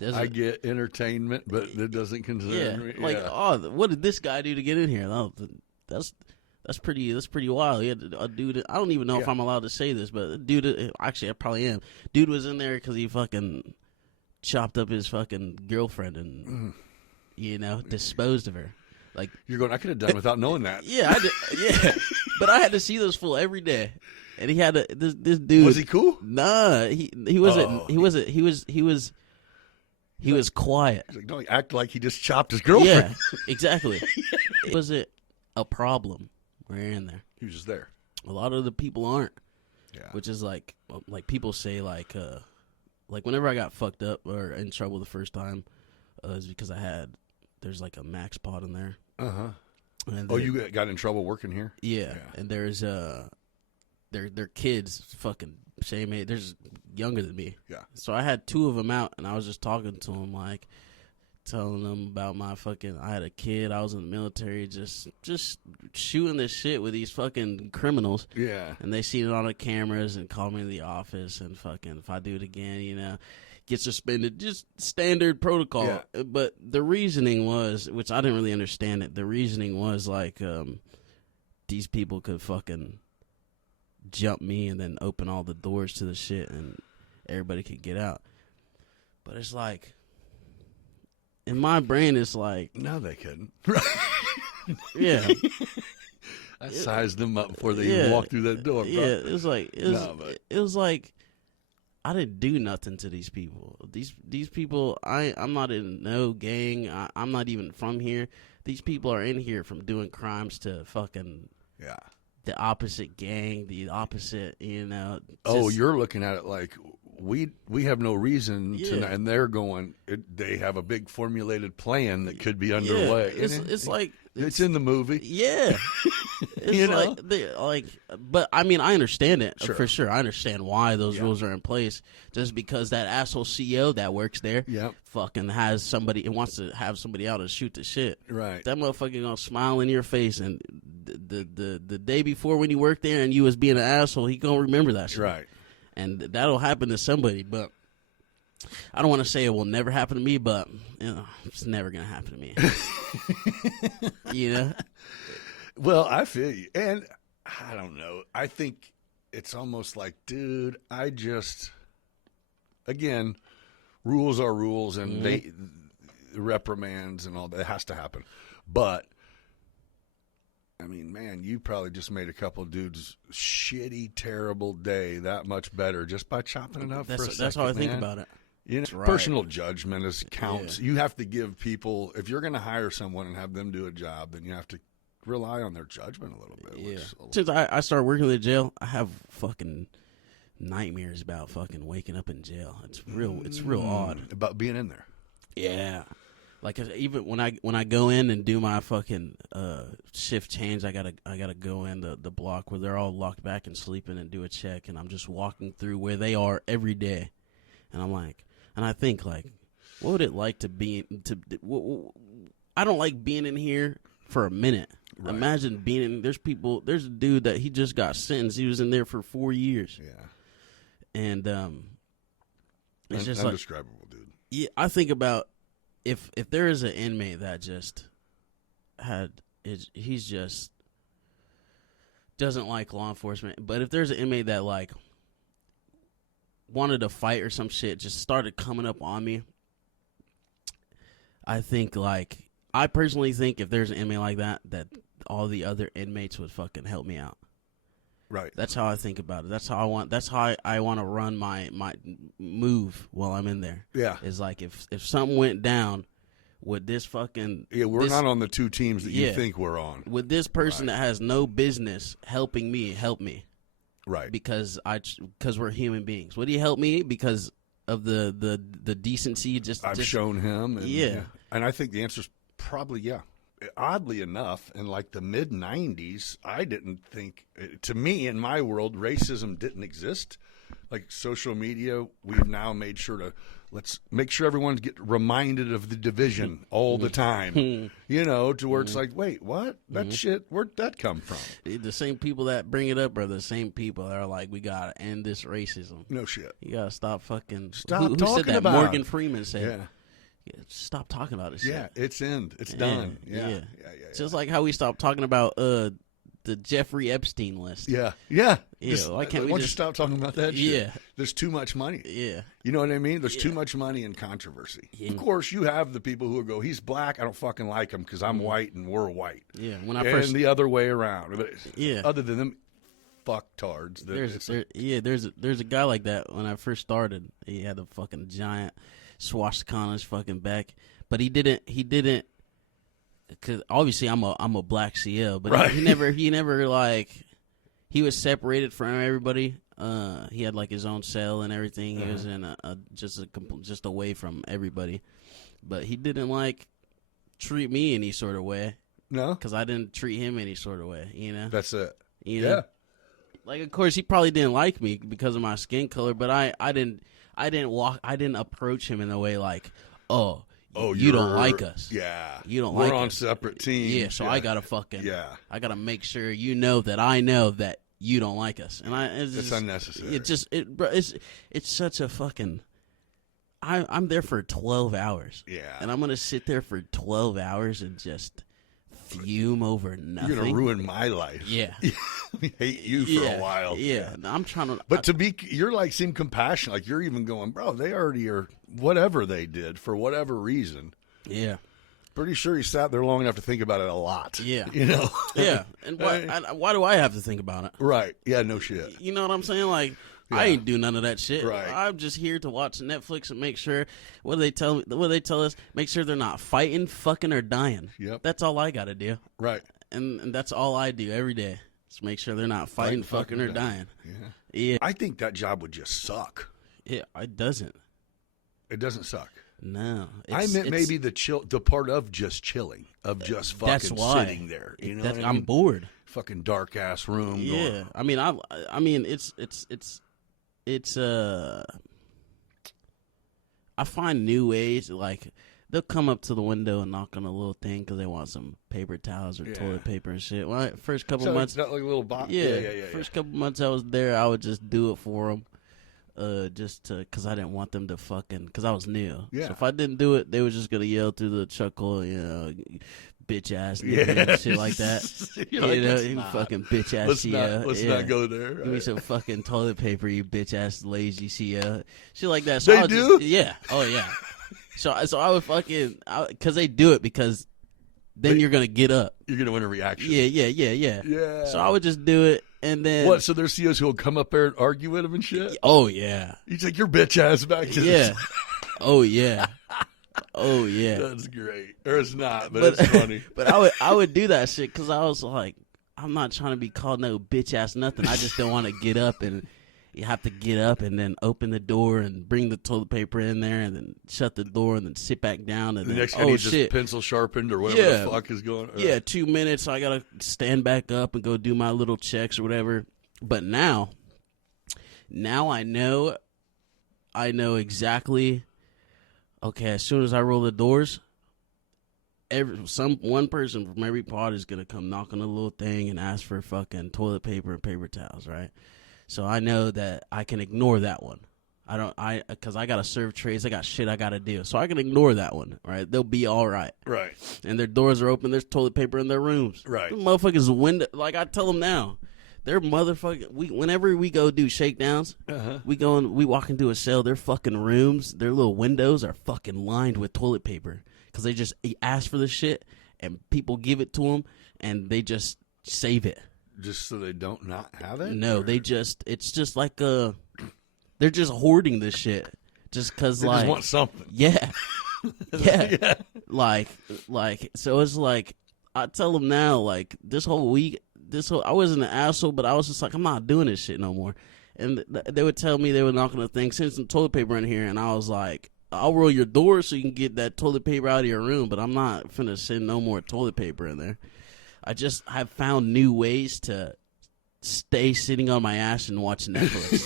I get entertainment, but it doesn't concern me. Like, oh, what did this guy do to get in here? Oh, that's pretty wild. He had a dude. I don't even know if I'm allowed to say this, but dude, actually, I probably am. Dude was in there because he fucking chopped up his fucking girlfriend and disposed of her. Like, you're going, I could have done without knowing that. Yeah, I did, yeah. But I had to see this fool every day, and he had this dude. Was he cool? Nah, he wasn't. He was quiet. He's like, don't act like he just chopped his girlfriend. Yeah, exactly. Was it a problem? We're in there. He was just there. A lot of the people aren't. Yeah. Which is like people say like whenever I got fucked up or in trouble the first time, is because there's like a max pot in there. Oh, you got in trouble working here? Yeah. And there's their kids fucking same age. There's younger than me. Yeah. So I had 2 of them out, and I was just talking to them, like telling them about my fucking. I had a kid. I was in the military, just shooting this shit with these fucking criminals. Yeah. And they seen it on the cameras and called me to the office, and fucking if I do it again, get suspended. Just standard protocol. Yeah. But the reasoning was, which I didn't really understand it. The reasoning was like, these people could fucking jump me and then open all the doors to the shit, and everybody could get out. But it's like, in my brain, it's like, no, they couldn't. Yeah. I sized them up before they even walked through that door. Bro. Yeah, it was like I didn't do nothing to these people. These people, I'm not in no gang. I'm not even from here. These people are in here from doing crimes to fucking the opposite gang, the opposite, Oh, you're looking at it like we have no reason to, and they're going. They have a big formulated plan that could be underway. Yeah, it's like it's in the movie. Yeah, it's but I mean, I understand it for sure. I understand why those rules are in place. Just because that asshole CEO that works there, fucking has somebody and wants to have somebody out and shoot the shit. Right. That motherfucker gonna smile in your face, and the day before when you worked there and you was being an asshole, he gonna remember that shit. Right. And that'll happen to somebody, but I don't want to say it will never happen to me, but it's never gonna happen to me. Well, I feel you, and I don't know. I think it's almost like, dude, again, rules are rules, and they reprimands and all that has to happen. But I mean, man, you probably just made a couple dudes' shitty, terrible day that much better just by chopping it up for a second. That's how I think about it. Personal judgment counts. You have to give people, if you're going to hire someone and have them do a job, then you have to rely on their judgment a little bit. Yeah. Since I started working in the jail, I have fucking nightmares about fucking waking up in jail. It's real odd. About being in there. Yeah. Like even when I go in and do my fucking shift change, I gotta go in the block where they're all locked back and sleeping and do a check, and I'm just walking through where they are every day, and I'm like, and I think like, what would it like to be I don't like being in here for a minute. Right. Imagine being in. There's a dude that he just got sentenced. He was in there for 4 years. Yeah, and it's just indescribable, dude. Yeah, I think about. If there is an inmate that just he's just doesn't like law enforcement, but if there's an inmate that like wanted to fight or some shit, just started coming up on me, I personally think if there's an inmate like that all the other inmates would fucking help me out. Right. That's how I think about it. That's how I want to run my move while I'm in there. Yeah. Is like if something went down with this fucking we're not on the two teams that you think we're on. With this person that has no business helping me, help me. Right. Because we're human beings. Would he help me because of the decency I've shown him and I think the answer is probably oddly enough, in like the mid-'90s, I didn't think, to me, in my world, racism didn't exist. Like social media, we've now made sure let's make sure everyone get reminded of the division all the time, to where it's like, wait, what? That shit, where'd that come from? The same people that bring it up are the same people that are like, we gotta end this racism. No shit. You gotta stop fucking... Stop talking said that? about Morgan Freeman said... Yeah. Stop talking about it. Yeah, it's done. Yeah. Just like how we stopped talking about the Jeffrey Epstein list. Yeah. Why can't we you stop talking about that shit? Yeah. There's too much money. Yeah. You know what I mean? There's too much money and controversy. Yeah. Of course, you have the people who will go, he's black, I don't fucking like him because I'm white and we're white. Yeah. And the other way around. Other than them fucktards. There's a guy like that when I first started. He had a fucking giant swastika on his fucking back, but he didn't because obviously I'm a black CL, but he never like, he was separated from everybody He had like his own cell and everything. He was in just away from everybody, but he didn't like treat me any sort of way. No, because I didn't treat him any sort of way. You know, that's it. You know? Like, of course, he probably didn't like me because of my skin color, but I didn't approach him in a way like, you don't like us. Yeah. You don't like us. We're on separate teams. Yeah, so I gotta I gotta make sure you know that I know that you don't like us. And it's unnecessary. It's such a fucking. I'm there for 12 hours. Yeah. And I'm gonna sit there for 12 hours and just fume over nothing. You're gonna ruin my life. Yeah. We hate you for a while. Yeah. I'm trying to. But you're like seem compassionate. Like you're even going, bro. They already are. Whatever they did for whatever reason. Yeah. Pretty sure he sat there long enough to think about it a lot. Yeah. You know. Yeah. And why do I have to think about it? Right. Yeah. No shit. You know what I'm saying? Like. Yeah. I ain't do none of that shit. Right. I'm just here to watch Netflix and make sure what do they tell us? Make sure they're not fighting, fucking, or dying. Yep. That's all I got to do. Right. And that's all I do every day. Just make sure they're not fighting, fucking, or dying. Yeah. Yeah. I think that job would just suck. Yeah. It doesn't. It doesn't suck. No. I meant maybe the part of just chilling, of just fucking sitting there. You know, what I mean? I'm bored. Fucking dark ass room. Yeah. I mean, it's I find new ways, like they'll come up to the window and knock on a little thing because they want some paper towels or toilet paper and shit. Well, first couple months, like a little box. Yeah. First couple months I was there, I would just do it for them, just to because I didn't want them to fucking because I was new. Yeah. So if I didn't do it, they were just gonna yell through the chuckle, you know, bitch ass, and shit like that. You fucking bitch ass. Let's not go there. Give me some fucking toilet paper, you bitch ass lazy shit like that. So they do? Oh yeah. So I would fucking because they do it because then you're gonna get up. You're gonna win a reaction. Yeah. So I would just do it and then what? So there's COs who will come up there and argue with him and shit. Oh yeah. You take your bitch ass back to this. Oh yeah. Oh yeah, that's great. Or it's not, but it's funny. But I would do that shit because I was like, I'm not trying to be called no bitch ass nothing. I just don't want to get up and you have to get up and then open the door and bring the toilet paper in there and then shut the door and then sit back down and the then, next guy needs just pencil sharpened or whatever the fuck is going on. Yeah, 2 minutes. I gotta stand back up and go do my little checks or whatever. But now I know exactly. Okay, as soon as I roll the doors, one person from every pod is gonna come knock on the little thing and ask for fucking toilet paper and paper towels, right? So I know that I can ignore that one. Because I gotta serve trays, I got shit I gotta do, so I can ignore that one, right? They'll be all right, right? And their doors are open. There's toilet paper in their rooms, right? The motherfuckers window, like I tell them now. They're motherfucking. Whenever we go do shakedowns, we walk into a cell. Their fucking rooms, their little windows are fucking lined with toilet paper because they just ask for the shit and people give it to them and they just save it. Just so they don't not have it. No, it's just like they're just hoarding this shit just because they just want something. Yeah, yeah. Like so it's like I tell them now like this whole week. I wasn't an asshole, but I was just like, I'm not doing this shit no more. And they would tell me they would knock on the thing, send some toilet paper in here, and I was like, I'll roll your door so you can get that toilet paper out of your room, but I'm not finna send no more toilet paper in there. I've found new ways to stay sitting on my ass and watch Netflix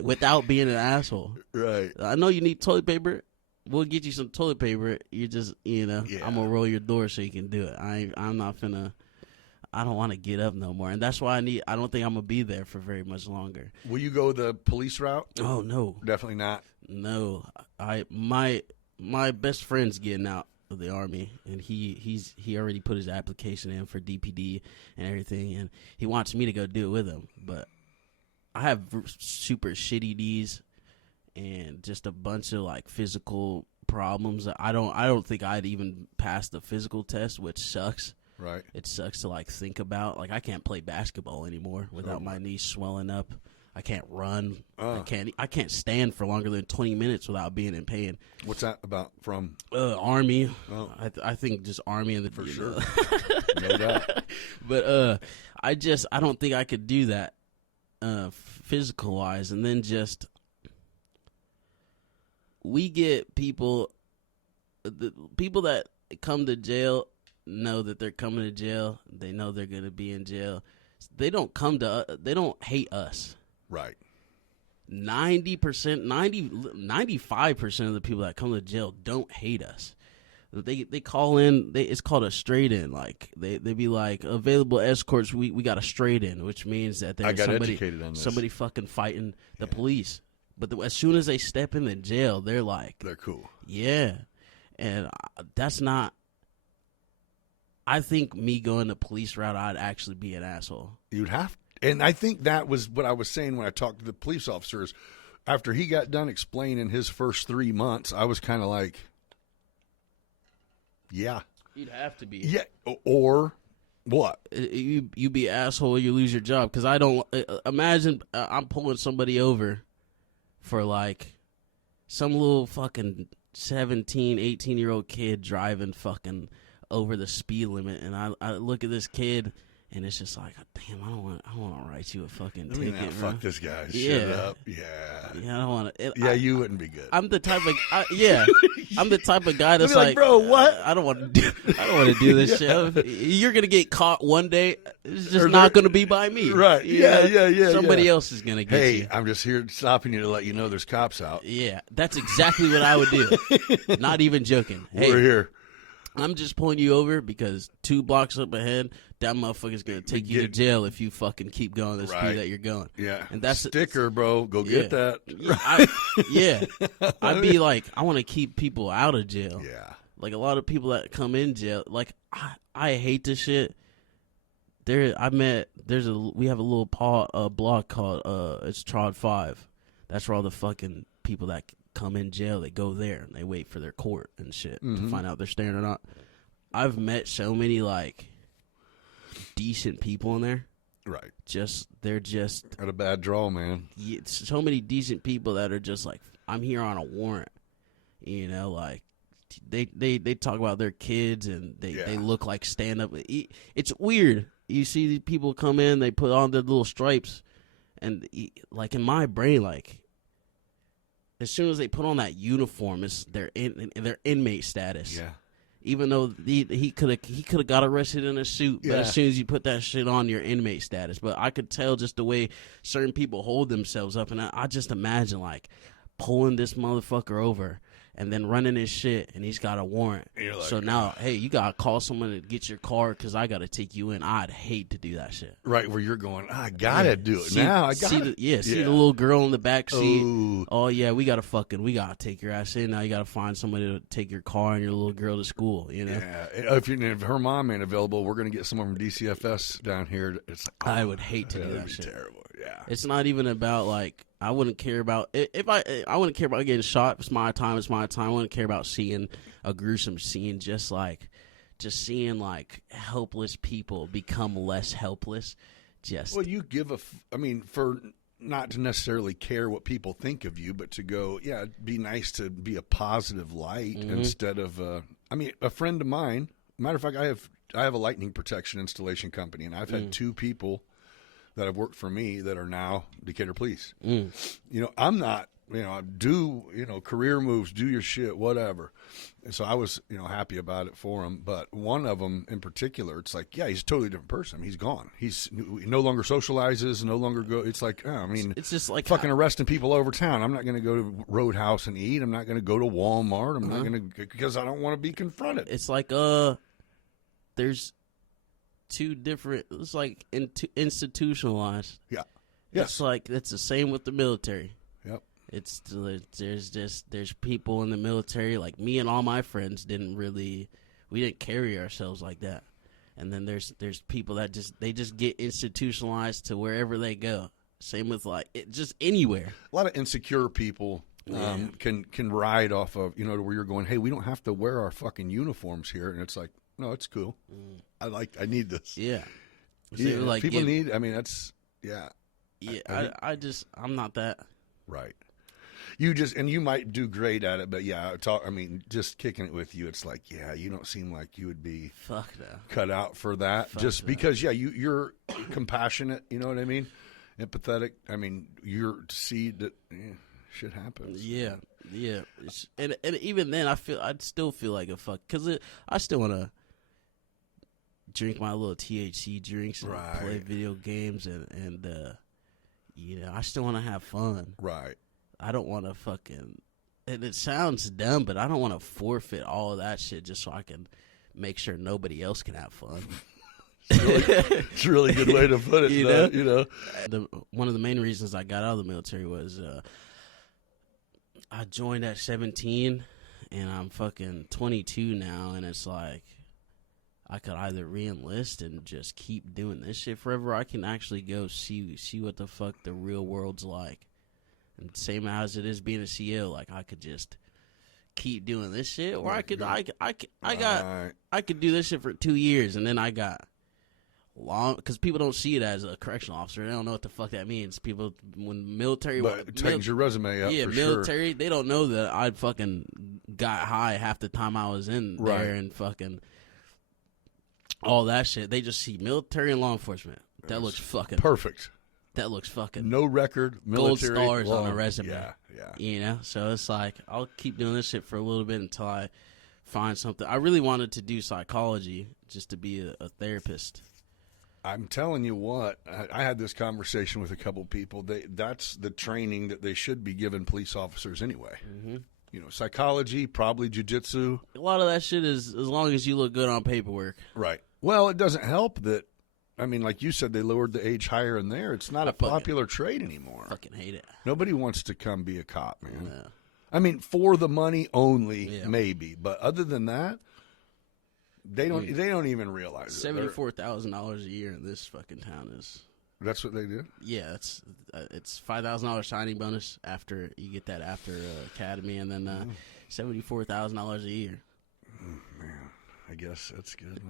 without being an asshole. Right. I know you need toilet paper. We'll get you some toilet paper. You just, I'm gonna roll your door so you can do it. I'm not finna. I don't want to get up no more, and that's why I don't think I'm gonna be there for very much longer. Will you go the police route? Oh no, definitely not. No, my best friend's getting out of the Army, and he already put his application in for DPD and everything, and he wants me to go do it with him. But I have super shitty knees and just a bunch of like physical problems. I don't think I'd even pass the physical test, which sucks. Right. It sucks to like think about. Like I can't play basketball anymore without my knees swelling up. I can't run. I can't stand for longer than 20 minutes without being in pain. What's that about from? Army. Oh. I think just Army and the for sure. No doubt. But I don't think I could do that physical wise, and then just we get people, the people that come to jail know that they're coming to jail. They know they're going to be in jail. They don't they don't hate us. Right. 95% of the people that come to jail don't hate us. They call in, it's called a straight in. Like they be like, available escorts, we got a straight in, which means that there's somebody fucking fighting the police. But as soon as they step in the jail, they're cool. Yeah. And that's not, I think me going the police route, I'd actually be an asshole. You'd have to. And I think that was what I was saying when I talked to the police officers. After he got done explaining his first 3 months, I was kind of like, yeah. You'd have to be. Yeah. Or what? You be an asshole, you lose your job. Because I don't, imagine I'm pulling somebody over for like some little fucking 17, 18-year-old kid driving fucking over the speed limit. And I look at this kid. And it's just like, damn, I don't want to write you a fucking ticket. Fuck this guy. Shut up. Yeah. Yeah, I don't want to. Yeah, you wouldn't be good. I'm the type of I'm the type of guy that's like, bro, what? I don't want to do this shit. You're gonna get caught one day. It's just not gonna be by me. Right. Yeah. Somebody else is gonna get you. Hey, I'm just here stopping you to let you know there's cops out. Yeah, that's exactly what I would do. Not even joking. Hey, we're here. I'm just pulling you over because 2 blocks up ahead, that motherfucker's going to take you to jail if you fucking keep going the speed that you're going. Yeah. And that's sticker, bro. Go get that. I'd be like, I want to keep people out of jail. Yeah. Like a lot of people that come in jail, like I hate this shit. We have a little blog called it's Trod 5. That's where all the fucking people that come in jail, they go there and they wait for their court and shit to find out if they're staying or not. I've met so many like decent people in there. Right. They're just had a bad draw, man. So many decent people that are just like, I'm here on a warrant. You know, like they talk about their kids and they look like stand up. It's weird. You see these people come in, they put on their little stripes, and like in my brain, like as soon as they put on that uniform, it's their inmate status. Yeah. Even though he could have got arrested in a suit, but as soon as you put that shit on, your inmate status. But I could tell just the way certain people hold themselves up, and I just imagine like pulling this motherfucker over and then running his shit, and he's got a warrant. Like, so now, hey, you gotta call someone to get your car because I gotta take you in. I'd hate to do that shit. Right, where you're going, I gotta do it now. I gotta see the little girl in the back seat. Ooh. Oh yeah, we gotta take your ass in. Now you gotta find somebody to take your car and your little girl to school. You know. Yeah, if her mom ain't available, we're gonna get someone from DCFS down here. It's like, I would hate to do that shit. Terrible. Yeah. It's not even about like I wouldn't care about I wouldn't care about getting shot. It's my time. I wouldn't care about seeing a gruesome scene. Just seeing like helpless people become less helpless. Well, you give for not to necessarily care what people think of you, but to go, it'd be nice to be a positive light instead of a friend of mine. Matter of fact, I have a lightning protection installation company, and I've had 2 people that have worked for me that are now Decatur police. You know, I'm not, career moves, do your shit, whatever. And so I was, happy about it for him. But one of them in particular, it's like, he's a totally different person. He's gone. He no longer socializes, no longer go. It's like, it's just like fucking arresting people over town. I'm not going to go to Roadhouse and eat. I'm not going to go to Walmart. I'm not going to, because I don't want to be confronted. It's like, there's 2 different. It's like institutionalized. Yeah. It's like it's the same with the military. Yep. There's people in the military like me and all my friends we didn't carry ourselves like that. And then there's people that just get institutionalized to wherever they go. Same with just anywhere. A lot of insecure people can ride off of to where you're going, hey, we don't have to wear our fucking uniforms here, and it's like, no, it's cool. I need this. Yeah. So like people need. That's I'm not that. Right. You might do great at it, but just kicking it with you, it's like, you don't seem like you would be fuck no cut out for that. Because you're compassionate. You know what I mean? empathetic. I mean, you're to see that shit happens. Yeah. And even then, I'd still feel like a fuck because I still want to drink my little THC drinks and play video games and I still want to have fun. Right. I don't want to fucking. And it sounds dumb, but I don't want to forfeit all of that shit just so I can make sure nobody else can have fun. It's a really good way to put it. You know? One of the main reasons I got out of the military was I joined at 17, and I'm fucking 22 now, and it's like I could either re-enlist and just keep doing this shit forever, or I can actually go see what the fuck the real world's like. And same as it is being a CO, like I could just keep doing this shit, or I could do this shit for 2 years, and then I got long, because people don't see it as a correctional officer. They don't know what the fuck that means. People, when military, but it tightens your resume up. For military, sure. They don't know that I fucking got high half the time I was in there and fucking all that shit. They just see military and law enforcement. That looks fucking perfect. That looks fucking no record, military, gold stars long, on a resume. Yeah. You know, so it's like I'll keep doing this shit for a little bit until I find something. I really wanted to do psychology just to be a therapist. I'm telling you what, I had this conversation with a couple people. That's the training that they should be giving police officers anyway. Mm-hmm. You know, psychology, probably jiu-jitsu. A lot of that shit is as long as you look good on paperwork. Right. Well, it doesn't help that, I mean, like you said, they lowered the age higher in there. It's not a popular trade anymore. Fucking hate it. Nobody wants to come be a cop, man. No. I mean, for the money only, maybe. But other than that, they don't even realize it. $74,000 a year in this fucking town is. That's what they do? Yeah, it's $5,000 signing bonus after you get that after academy, and then $74,000 a year. Man, I guess that's good.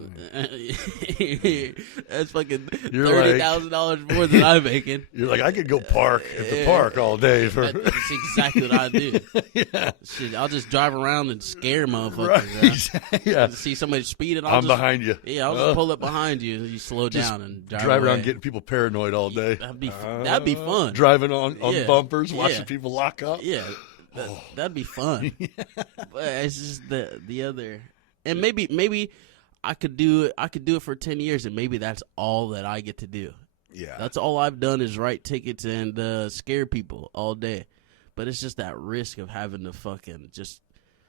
That's fucking $30,000 more than I'm making. You're like, I could go park at the park all day. That's exactly what I do. Yeah. Shit, I'll just drive around and scare motherfuckers. Right. Yeah. See somebody speeding. I'm behind you. Yeah, I'll just pull up behind you. You slow down and drive around getting people paranoid all day. That'd be fun. Driving on bumpers, watching people lock up. Yeah, that'd be fun. But it's just the other. And maybe I could do it for 10 years, and maybe that's all that I get to do. Yeah, that's all I've done is write tickets and scare people all day. But it's just that risk of having to fucking just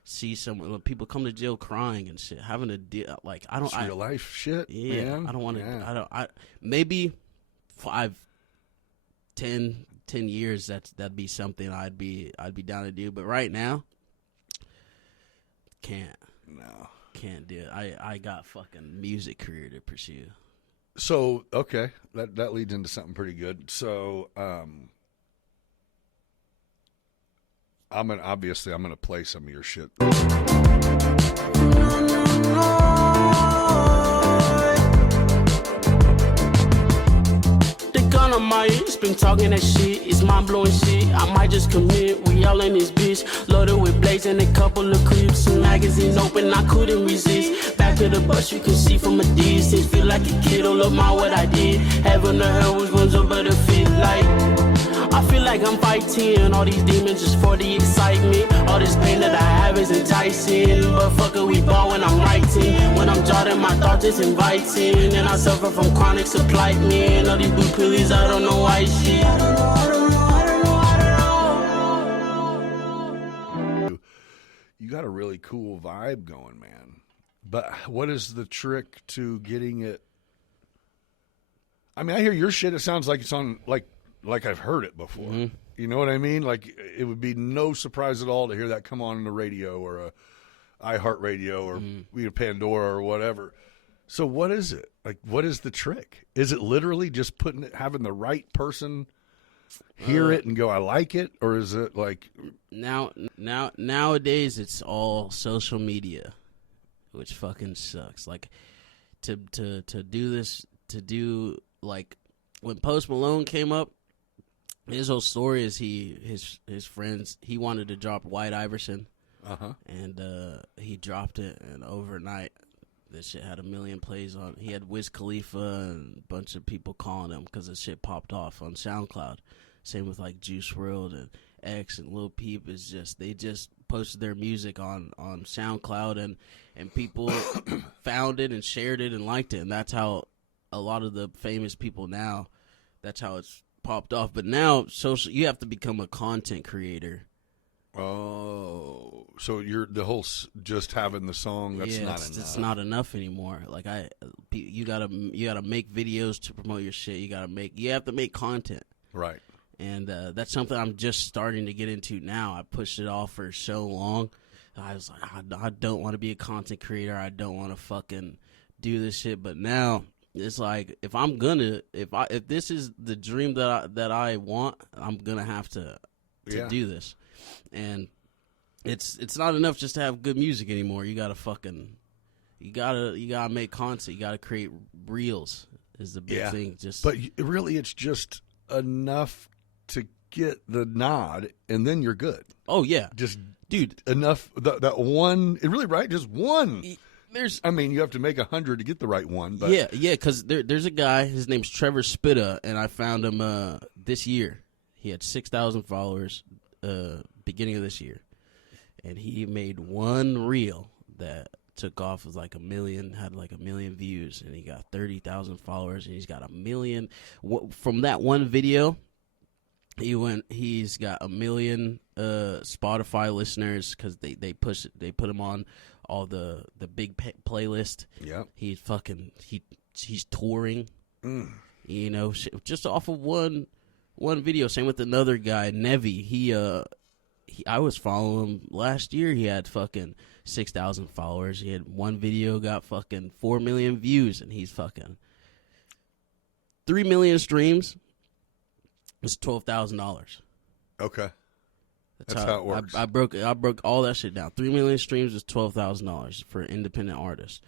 see someone, when people come to jail crying and shit, having to deal like I don't. It's real life shit. Yeah, man. I don't want to. Yeah. Maybe 5, 10 years. That'd be something I'd be down to do. But right now, can't. No. Can't do it. I got fucking music career to pursue. So, okay, that leads into something pretty good. So, I'm gonna play some of your shit. On my ears, been talking that shit, it's mind-blowing shit, I might just commit, we all in this bitch, loaded with blades and a couple of clips, and magazine open, I couldn't resist, back of the bus you can see from a distance, feel like a kid, all up my what I did, heaven or hell was ones over the fit like, I feel like I'm fighting all these demons just for the excitement, all this pain that I have is enticing, but fuck it, we ball when I'm writing, when I'm jotting my thoughts it's inviting, and I suffer from chronic supply, man, all these blue pillies I don't know why shit. I don't know. You got a really cool vibe going, man. But what is the trick to getting it? I mean, I hear your shit. It sounds like it's on like I've heard it before. Mm-hmm. You know what I mean? Like it would be no surprise at all to hear that come on the radio or a iHeartRadio or Pandora or whatever. So what is it? Like, what is the trick? Is it literally just having the right person hear it and go, I like it? Or is it like... Nowadays, it's all social media, which fucking sucks. Like, to do this, like, when Post Malone came up, his whole story is his friends, he wanted to drop White Iverson, and he dropped it, and overnight... This shit had 1 million plays on. He had Wiz Khalifa and a bunch of people calling him because this shit popped off on SoundCloud. Same with like Juice WRLD and X and Lil Peep. They just posted their music on SoundCloud and people found it and shared it and liked it, and that's how a lot of the famous people now. That's how it's popped off. But now you have to become a content creator. Oh, so you're the whole just having the song. That's not enough. It's not enough anymore. Like you gotta make videos to promote your shit. You have to make content. Right. And that's something I'm just starting to get into now. I pushed it off for so long. I was like, I don't want to be a content creator. I don't want to fucking do this shit. But now it's like, if this is the dream that I want, I'm gonna have to do this. And it's not enough just to have good music anymore. You gotta make content. You gotta create reels is the big thing. But really, it's just enough to get the nod, and then you're good. Oh yeah, just dude, enough that one. Really, right? Just one. You have to make 100 to get the right one. But yeah. Because there's a guy. His name's Trevor Spitta, and I found him this year. He had 6,000 followers beginning of this year, and he made one reel that took off with like 1 million, had like 1 million views, and he got 30,000 followers, and he's got 1 million from that one video. He's got 1 million Spotify listeners because they put him on all the big playlist. Yeah, he's touring. Just off of one video. Same with another guy, Nevi. I was following him last year. He had fucking 6,000 followers. He had one video got fucking 4 million views, and he's fucking 3 million streams. It's $12,000. Okay, that's how it works. I broke all that shit down. 3 million streams is $12,000 for an independent artist.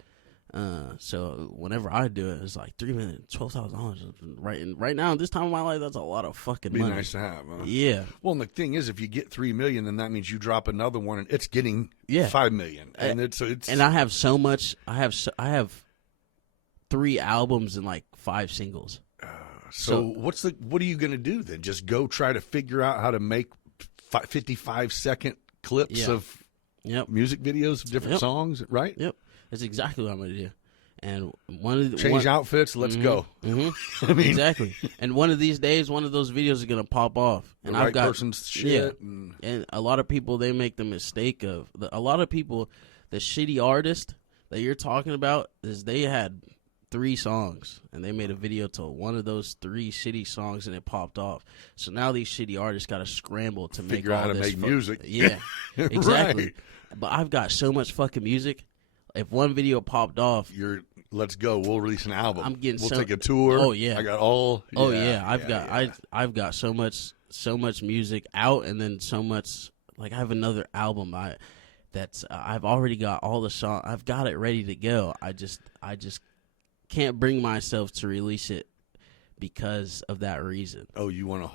So whenever I do it, it's like 3 million, $12,000. Right now, this time of my life, that's a lot of fucking money. Be nice to have, huh? Yeah. Well, and the thing is, if you get 3 million, then that means you drop another one, and it's getting 5 million. And it's and I have so much. I have 3 albums and like 5 singles. So what are you going to do then? Just go try to figure out how to make 55-second clips of music videos of different songs, right? Yep. That's exactly what I'm going to do. And change outfits. Let's go. Mm-hmm. Exactly. And one of these days, one of those videos is going to pop off. And I've got person's shit. And a lot of people, they make the mistake of a lot of people. The shitty artist that you're talking about is they had 3 songs and they made a video to one of those 3 shitty songs and it popped off. So now these shitty artists got to scramble to figure out how to make music. Yeah, exactly. Right. But I've got so much fucking music. If one video popped off, let's go. We'll release an album. We'll take a tour. Oh yeah, I got all. Oh yeah, I've got so much music out, and then so much. Like I have another album. I've already got all the songs. I've got it ready to go. I just can't bring myself to release it because of that reason. Oh, you want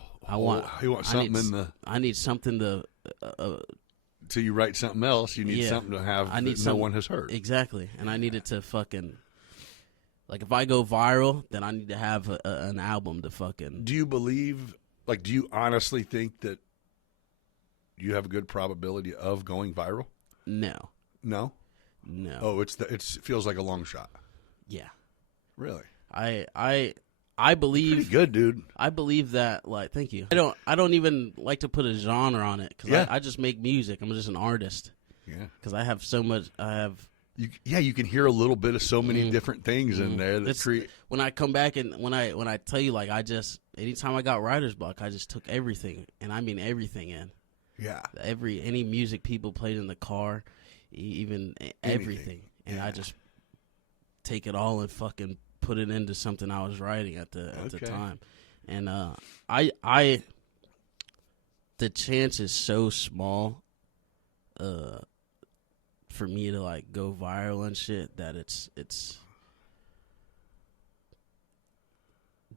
something I need something to. Till you write something else, you need something to have no one has heard. Exactly, and I needed to fucking. Like, if I go viral, then I need to have an album to fucking. Do you honestly think that you have a good probability of going viral? No. No? No. Oh, it feels like a long shot. Yeah. Really? I believe. Pretty good, dude. I believe that. Like, thank you. I don't even like to put a genre on it because I just make music. I'm just an artist. Yeah. Because I have so much. You can hear a little bit of so many different things in there. When I come back and when I tell you, like, anytime I got writer's block, I just took everything, and I mean everything in. Yeah. Any music people played in the car, even everything, and I just take it all and fucking put it into something I was writing at the time, and the chance is so small, for me to like go viral and shit that it's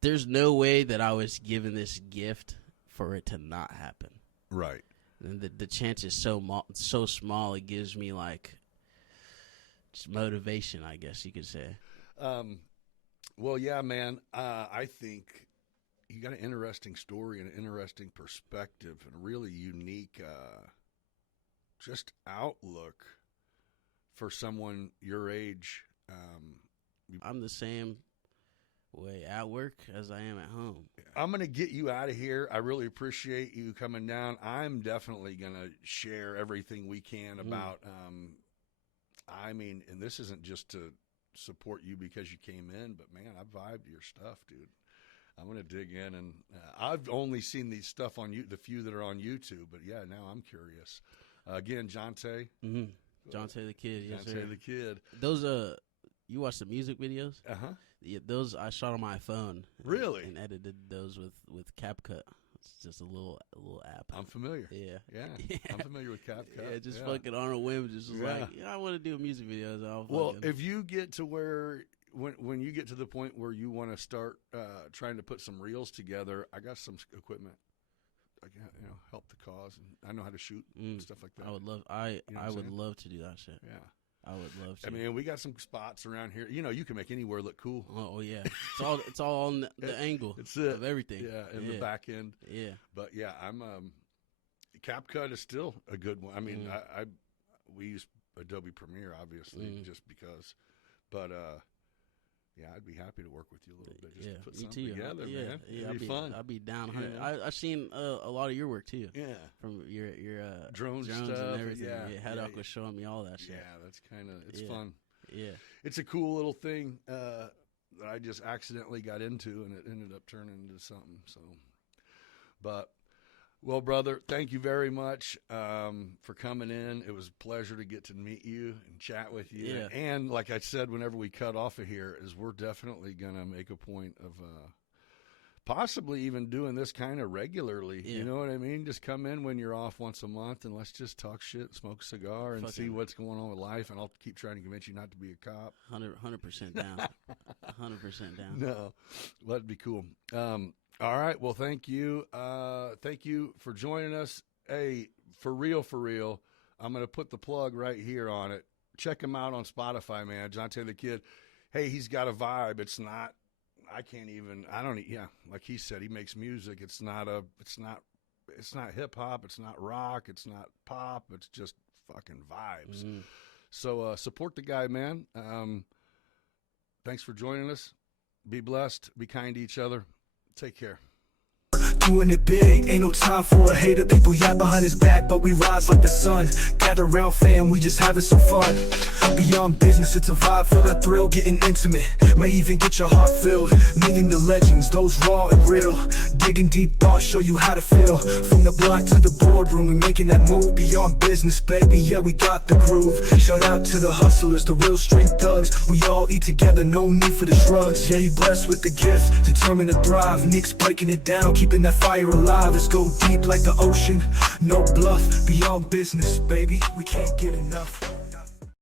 there's no way that I was given this gift for it to not happen. Right. And the chance is so small. It gives me like motivation, I guess you could say. Well, yeah, man. I think you got an interesting story and an interesting perspective and a really unique, just outlook for someone your age. I'm the same way at work as I am at home. I'm going to get you out of here. I really appreciate you coming down. I'm definitely going to share everything we can about, and this isn't just to support you because you came in, but man, I vibed your stuff, dude. I'm going to dig in, and I've only seen these stuff on the few that are on YouTube, but yeah, now I'm curious. Again, Jontae. Jontae the Kid. Yes, Jontae the Kid. Those, you watch the music videos? Uh-huh. Yeah, those I shot on my phone. Really? And edited those with CapCut. It's just a little app. I'm familiar. Yeah. I'm familiar with CapCut. Yeah, just fucking on a whim, just was like, I want to do a music video. So well, if you get to where, when you get to the point where you want to start trying to put some reels together, I got some equipment. I can help the cause, and I know how to shoot and stuff like that. I would love. I would love to do that shit. Yeah. I would love to. I mean, we got some spots around here. You can make anywhere look cool. Oh yeah, it's all on the angle. It's it. Of everything. Yeah, and the back end. Yeah. But yeah, I'm CapCut is still a good one. I mean, we use Adobe Premiere obviously just because, but yeah, I'd be happy to work with you a little bit just to put something together, man. Yeah, It'd be fun. I'd be down. I've seen a lot of your work too. Yeah, from your drone stuff and everything. Yeah, Haddock was showing me all that shit. Yeah, that's it's fun. Yeah, it's a cool little thing that I just accidentally got into, and it ended up turning into something. So, but. Well, brother, thank you very much for coming in. It was a pleasure to get to meet you and chat with you. Yeah. And like I said, whenever we cut off of here, is we're definitely going to make a point of possibly even doing this kind of regularly. Yeah. You know what I mean? Just come in when you're off once a month, and let's just talk shit, smoke a cigar, and see what's going on with life. And I'll keep trying to convince you not to be a cop. 100% down. 100% down. No, that'd be cool. All right. Well, thank you. Thank you for joining us. Hey, for real, I'm going to put the plug right here on it. Check him out on Spotify, man. Jontae the Kid. Hey, he's got a vibe. It's not, like he said, he makes music. It's not hip hop. It's not rock. It's not pop. It's just fucking vibes. So, support the guy, man. Thanks for joining us. Be blessed. Be kind to each other. Take care. Doing it big, ain't no time for a hater. People yap behind his back, but we rise like the sun. Gather round, fam, we just having some fun. Beyond business, it's a vibe, feel that thrill, getting intimate. May even get your heart filled. Meeting the legends, those raw and real. Digging deep thoughts, show you how to feel. From the block to the boardroom, we making that move. Beyond business, baby, yeah, we got the groove. Shout out to the hustlers, the real street thugs. We all eat together, no need for the shrugs. Yeah, you blessed with the gift, determined to thrive. Nick's breaking it down, keeping that fire alive. Let's go deep like the ocean, no bluff. Beyond business, baby, we can't get enough.